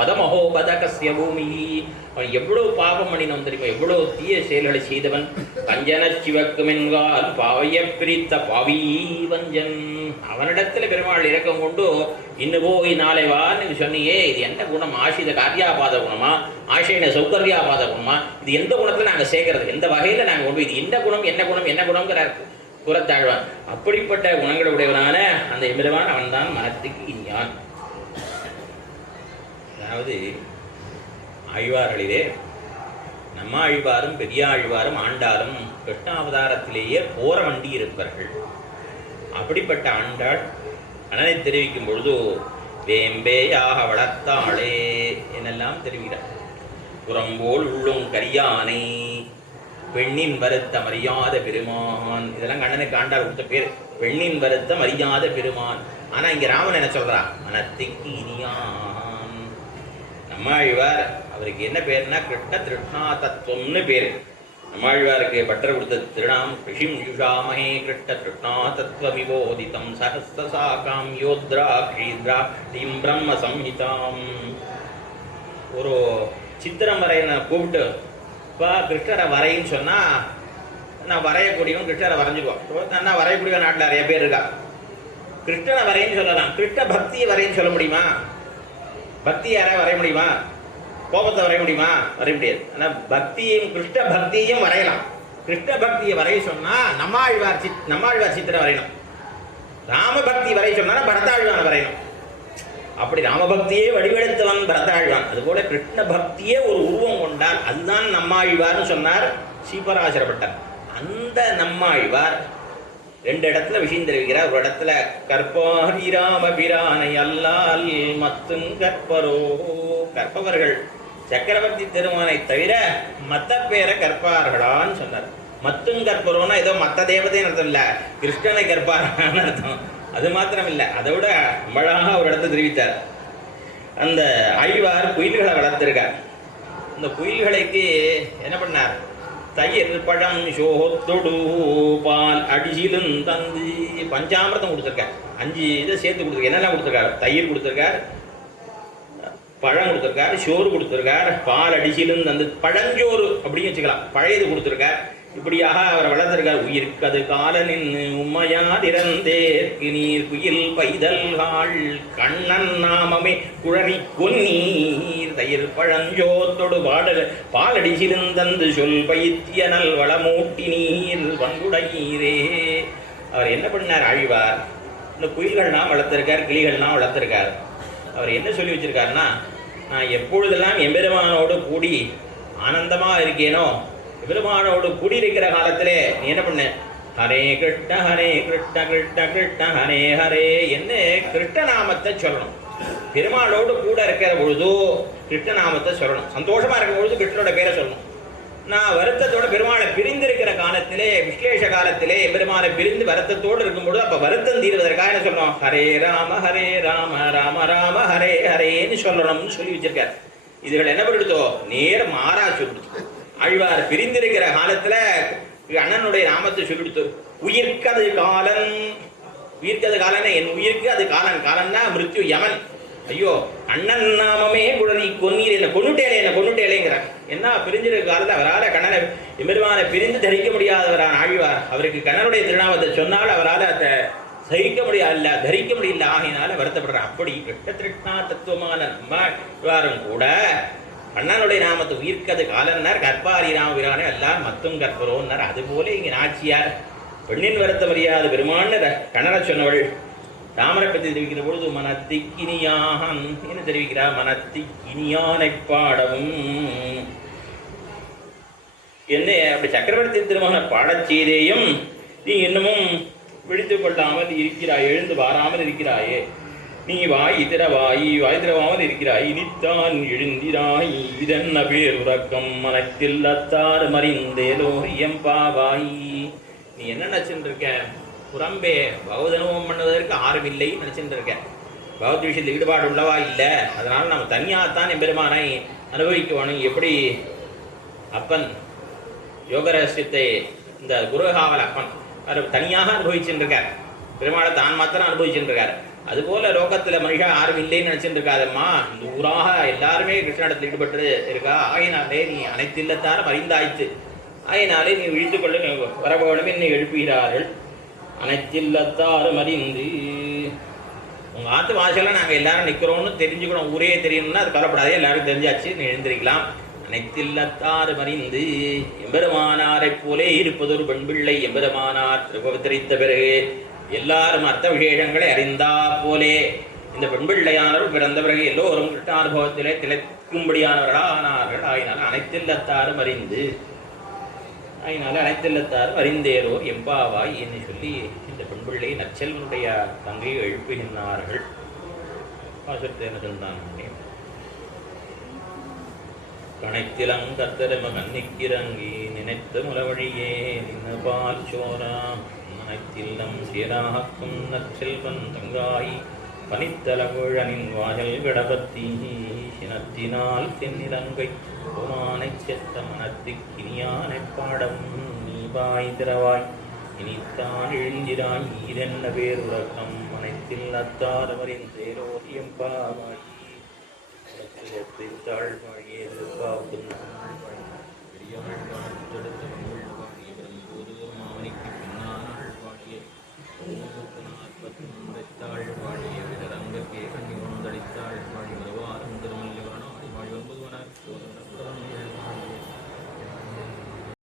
பதமஹோ பதகஸ்ய பூமி. அவன் எவ்வளவு பாபம் பண்ணினவன் தெரியுமா? எவ்வளவு தீய செயல்களை செய்தவன். கஞ்சன சிவக்குமென்கால் பாவைய பிரித்த பாவி வஞ்சன். அவனிடத்துல பெருமாள் இறக்கம் கொண்டு இன்னும் போய் நாளை வான்னு சொன்னியே, இது என்ன குணம்? ஆசித காரியாபாத குணமா, ஆசைன சௌகர்யாபாத குணமா? இது எந்த குணத்துல நாங்கள் சேர்க்கறது? எந்த வகையில நாங்கள் கொண்டு இது என்ன குணம் என்ன குணம் என்ன குணம்ங்கிறார். புறத்தாழ்வான். அப்படிப்பட்ட குணங்களை உடையவனான அந்த எம்பெருமான் அவன்தான் மனத்துக்கு இனியான். அதாவது ஆழ்வார்களிலே நம்ம ஆழ்வாரும் பெரிய ஆழ்வாரும் ஆண்டாரும் கிருஷ்ணாவதாரத்திலேயே போற வண்டி இருப்பார்கள். அப்படிப்பட்ட ஆண்டாள் அண்ணனை தெரிவிக்கும் பொழுது வேம்பேயாக வளர்த்தாளே என்னெல்லாம் தெரிவிக்கிறார். புறம்போல் உள்ளும் கரியானை, பெண்ணின் வருத்தம் அறியாத பெருமான், இதெல்லாம் கண்ணனுக்கு ஆண்டாள் கொடுத்த பேர். பெண்ணின் வருத்தம் அறியாத பெருமான். ஆனா இங்க ராமன் என்ன சொல்றா? மனத்திற்கு இனியான். நம்மாழ்வார் அவருக்கு என்ன பேருன்னா கிருஷ்ண திருஷ்ணா தத்துவம்னு பேரு. நம்மாழ்வாருக்கு பட்டர் கொடுத்த திருநாம் ரிஷிம் யுஷாமஹே கிருஷ்ண திருஷ்ணா தத்துவ விபோதிதம் சஹஸ்ரசாகாம் யோத்ரா க்ஷீத்ரா டீம் பிரம்ம சம்ஹிதாம். ஒரு சித்திரம் வரையின கூப்பிட்டு இப்போ கிருஷ்ணரை வரைன்னு சொன்னால் நான் வரையக்கூடியவன் கிருஷ்ணரை வரைஞ்சிடுவான். நான் வரையக்கூடிய நாட்டில் நிறைய பேர் இருக்கா. கிருஷ்ணனை வரைன்னு சொல்லலாம், கிருஷ்ண பக்தியை வரைன்னு சொல்ல முடியுமா? பக்தி யாராவது வரைய முடியுமா? கோபத்தை வரைய முடியுமா? வரைய முடியாது. ஆனால் பக்தியையும் கிருஷ்ண பக்தியையும் வரையலாம். கிருஷ்ண பக்தியை வரைய சொன்னால் நம்மாழ்வார் சித்திரம் வரையணும். ராமபக்தி வரைய சொன்னால் பரதாழ்வான் வரையணும். அப்படி ராமபக்தியே வடிவெடுத்தவன் பரதாழ்வான். அதுபோல கிருஷ்ண பக்தியே ஒரு உருவம் கொண்டால் அதுதான் நம்மாழ்வார்னு சொன்னார் சீபராசரப்பட்டார். அந்த நம்மாழ்வார் ரெண்டு இடத்துல விஷயம் தெரிவிக்கிறார். ஒரு இடத்துல கற்பாரி ராமபிரானை அல்லால் மத்தும் கற்பரோ, கற்பவர்கள் சக்கரவர்த்தி திருமானை தவிர மத்த பேரை கற்பார்களான்னு சொன்னார். மத்தும் கற்பரோன்னா ஏதோ மற்ற தேவதைன்னு அர்த்தம் இல்லை, கிருஷ்ணனை கற்பாரான்னு அர்த்தம். அது மாத்திரம் இல்லை, அதை விட அழகாக ஒரு இடத்தை தெரிவித்தார். அந்த ஆழ்வார் குயில்களை வளர்த்திருக்கார். இந்த குயில்களுக்கு என்ன பண்ணார்? தயிர் பழம் சோத்தொடு பால் அடிசிலும் தந்து பஞ்சாமிரதம் கொடுத்துருக்கார். 5 இதை சேர்த்து கொடுத்துருக்கார். என்னெல்லாம் கொடுத்துருக்காரு? தயிர் கொடுத்துருக்கார், பழம் கொடுத்துருக்கார், சோறு கொடுத்துருக்கார், பால் அடிசிலும் தந்து பழஞ்சோறு அப்படின்னு வச்சுக்கலாம், பழையது கொடுத்துருக்கார். இப்படியாக அவரை வளர்த்திருக்கார். உயிர்க்கது காலனின் உம்மையாதிரந்தேற்கு நீர் குயில் பைதல்காள் கண்ணன் நாமமே குழறி கொன்னீர் தயிர் பழஞ்சோத்தொடு பாலடி சிறுந்தந்து சொல் பைத்திய நல் வளமூட்டி நீர் வந்துடையீரே. அவர் என்ன பண்ணார் ஆழ்வார்? இந்த குயில்கள்லாம் வளர்த்திருக்கார், கிளிகள்லாம் வளர்த்திருக்கார். அவர் என்ன சொல்லி வச்சிருக்காருன்னா, நான் எப்பொழுதெல்லாம் எம்பெருமானோடு கூடி ஆனந்தமாக இருக்கேனோ, பெருமானோடு குடியிருக்கிற காலத்திலே நீ என்ன பண்ண? ஹரே கிருஷ்ண கிருஷ்ண கிருஷ்ண ஹரே ஹரே என்ன கிருஷ்ணநாமத்தை சொல்லணும். பெருமாளோடு கூட இருக்கிற பொழுது கிருஷ்ணநாமத்தை சொல்லணும். சந்தோஷமா இருக்கும் பொழுது கிருஷ்ணனோட பேரை சொல்லணும். நான் வருத்தத்தோட பெருமாளை பிரிந்திருக்கிற காலத்திலே, விஸ்லேஷ காலத்திலே பெருமாளை பிரிந்து வருத்தத்தோடு இருக்கும்பொழுது அப்ப வருத்தம் தீர்வதற்காக என்ன சொல்லணும்? ஹரே ராம ராம ராம ஹரே ஹரேன்னு சொல்லணும்னு சொல்லி வச்சிருக்காரு. இதுகள் என்ன பண்ணிடுதோ நேர மாறா சொல்லிடுச்சு. ஆழ்வார் பிரிந்திருக்கிற காலத்துல அண்ணனுடைய நாமத்தை சொல்லிடுத்து. உயிர்க்கது காலன், உயிர்க்கது காலன்னா என் உயிருக்கு அது காலன். காலன்னா மிருத்யு, யமன். ஐயோ அண்ணன் நாமமே குழறி கொன்னீர், என்ன கொன்னுட்டேலேங்கிறார். என்ன பிரிஞ்சிருக்க காலத்தில் அவரால் கண்ணனை எம்பெருமானை பிரிந்து தரிக்க முடியாதவரான ஆழ்வார். அவருக்கு கண்ணனுடைய திருநாமத்தை சொன்னால் அவரால் அதை சகிக்க முடியல, தரிக்க முடியல. ஆகினால வருத்தப்படுறார். அப்படி கிருஷ்ண திருஷ்ணா தத்துவமான நம்மாழ்வாரும் கூட அண்ணனுடைய நாமத்தை உயிர்க்கது காலன்னார். கற்பாரி ராமபிரானே எல்லாம் மத்தும் கற்பரோன்னார். அதுபோல இங்கே நாச்சியார் பெண்ணின் வருத்தம் அறியாத பெருமான்னு கண்ணனை சொன்னவள் ராமரை பற்றி தெரிவிக்கிற பொழுது மனத்திக்கினியான் என்று தெரிவிக்கிறார். மனத்திக்கினியானை பாடவும் என்ன அப்படி சக்கரவர்த்தி திருமகனை பாடச் செய்தேயும் நீ இன்னமும் விழித்து கொள்ளாமல் இருக்கிறாய், எழுந்து வாராமல் இருக்கிறாயே. நீ வாய் திறவாமல் இருக்கிறாய், இனித்தான் எழுந்திராய். இதென்ன பேர் உறக்கம் மனத்தில் அத்தாறு மறிந்தேலோ எம்பாவாய். நீ என்ன நினச்சிட்டு இருக்க? புறம்பே பௌதனமும் பண்ணுவதற்கு ஆர்வமில்லைன்னு நினச்சிட்டு இருக்க. பௌத்த விஷயத்தில் ஈடுபாடு உள்ளவா இல்லை. அதனால் நம்ம தனியாகத்தான் எம்பெருமானை அனுபவிக்கணும். எப்படி அப்பன் யோக ரகசியத்தை இந்த குருகாவல் அப்பன் அவர் தனியாக அனுபவிச்சுட்டு இருக்கார். பெருமாளை தான் மாத்திரம் அனுபவிச்சுட்டு இருக்கார். அதுபோல லோகத்தில் மனுஷா யாரும் இல்லைன்னு நினச்சிட்டு இருக்காதம்மா. இந்த ஊராக எல்லாருமே கிருஷ்ணனிடத்தில் ஈடுபட்டு இருக்கா. ஆயினாலே நீ அனைத்து இல்லத்தாரும் அறிந்தாய்த்து. ஆயினாலே நீ விழித்து கொள்ள வரவேணும் என்னை எழுப்புகிறார்கள். அனைத்தில்லத்தாரும் அறிந்து உங்கள் ஆற்று வாசலில் நாங்கள் எல்லாரும் நிற்கிறோன்னு தெரிஞ்சுக்கணும், ஊரே தெரியணும்னா அது கவலைப்படாதே, எல்லாரும் தெரிஞ்சாச்சு, நீ எழுந்திருக்கலாம். அனைத்தில்லத்தாறு மறிந்து எம்பெருமானாரைப் போலே இருப்பதொரு பெண் பிள்ளை. எம்பெருமானார் திருப்பவதரித்த பிறகு எல்லாரும் அர்த்த விசேஷங்களை அறிந்தா போலே இந்த பெண் பிள்ளையானவர் பிறந்த பிறகு எல்லோரும் கிருஷ்ணானுபவத்திலே திளைக்கும்படியானவர்களானார்கள். ஆயினால் அனைத்தில்லத்தாரும் அறிந்து அனைத்தில்லத்தாரும் அறிந்தேரோ எம்பாவாய் என்று சொல்லி இந்த பெண் பிள்ளை நற்செல்வனுடைய தங்கையை எழுப்புகின்றார்கள். பாசத்தேன சொன்னான் கணைத்திலங்கத்தரம கண்ணிக்கிறங்கி நினைத்த முலவழியே நின்று பால் சோரா நனைத்தில்லம் சீராக்கும் நற்செல்வன் தங்காய் பனித்தலகுழனின் வாசல் விடபத்தி சினத்தினால் தென்னிலங்கை புமானை செத்த மனத்திக்கினியானை பாடம் நீ பாய் திறவாய் இனித்தான் எழுந்திராய் ஈரென்ன பேருறக்கம் அனைத்தில் அத்தாரவரின் தேரோரியம் பாவாய் தாழ்வாழியது காக்கும்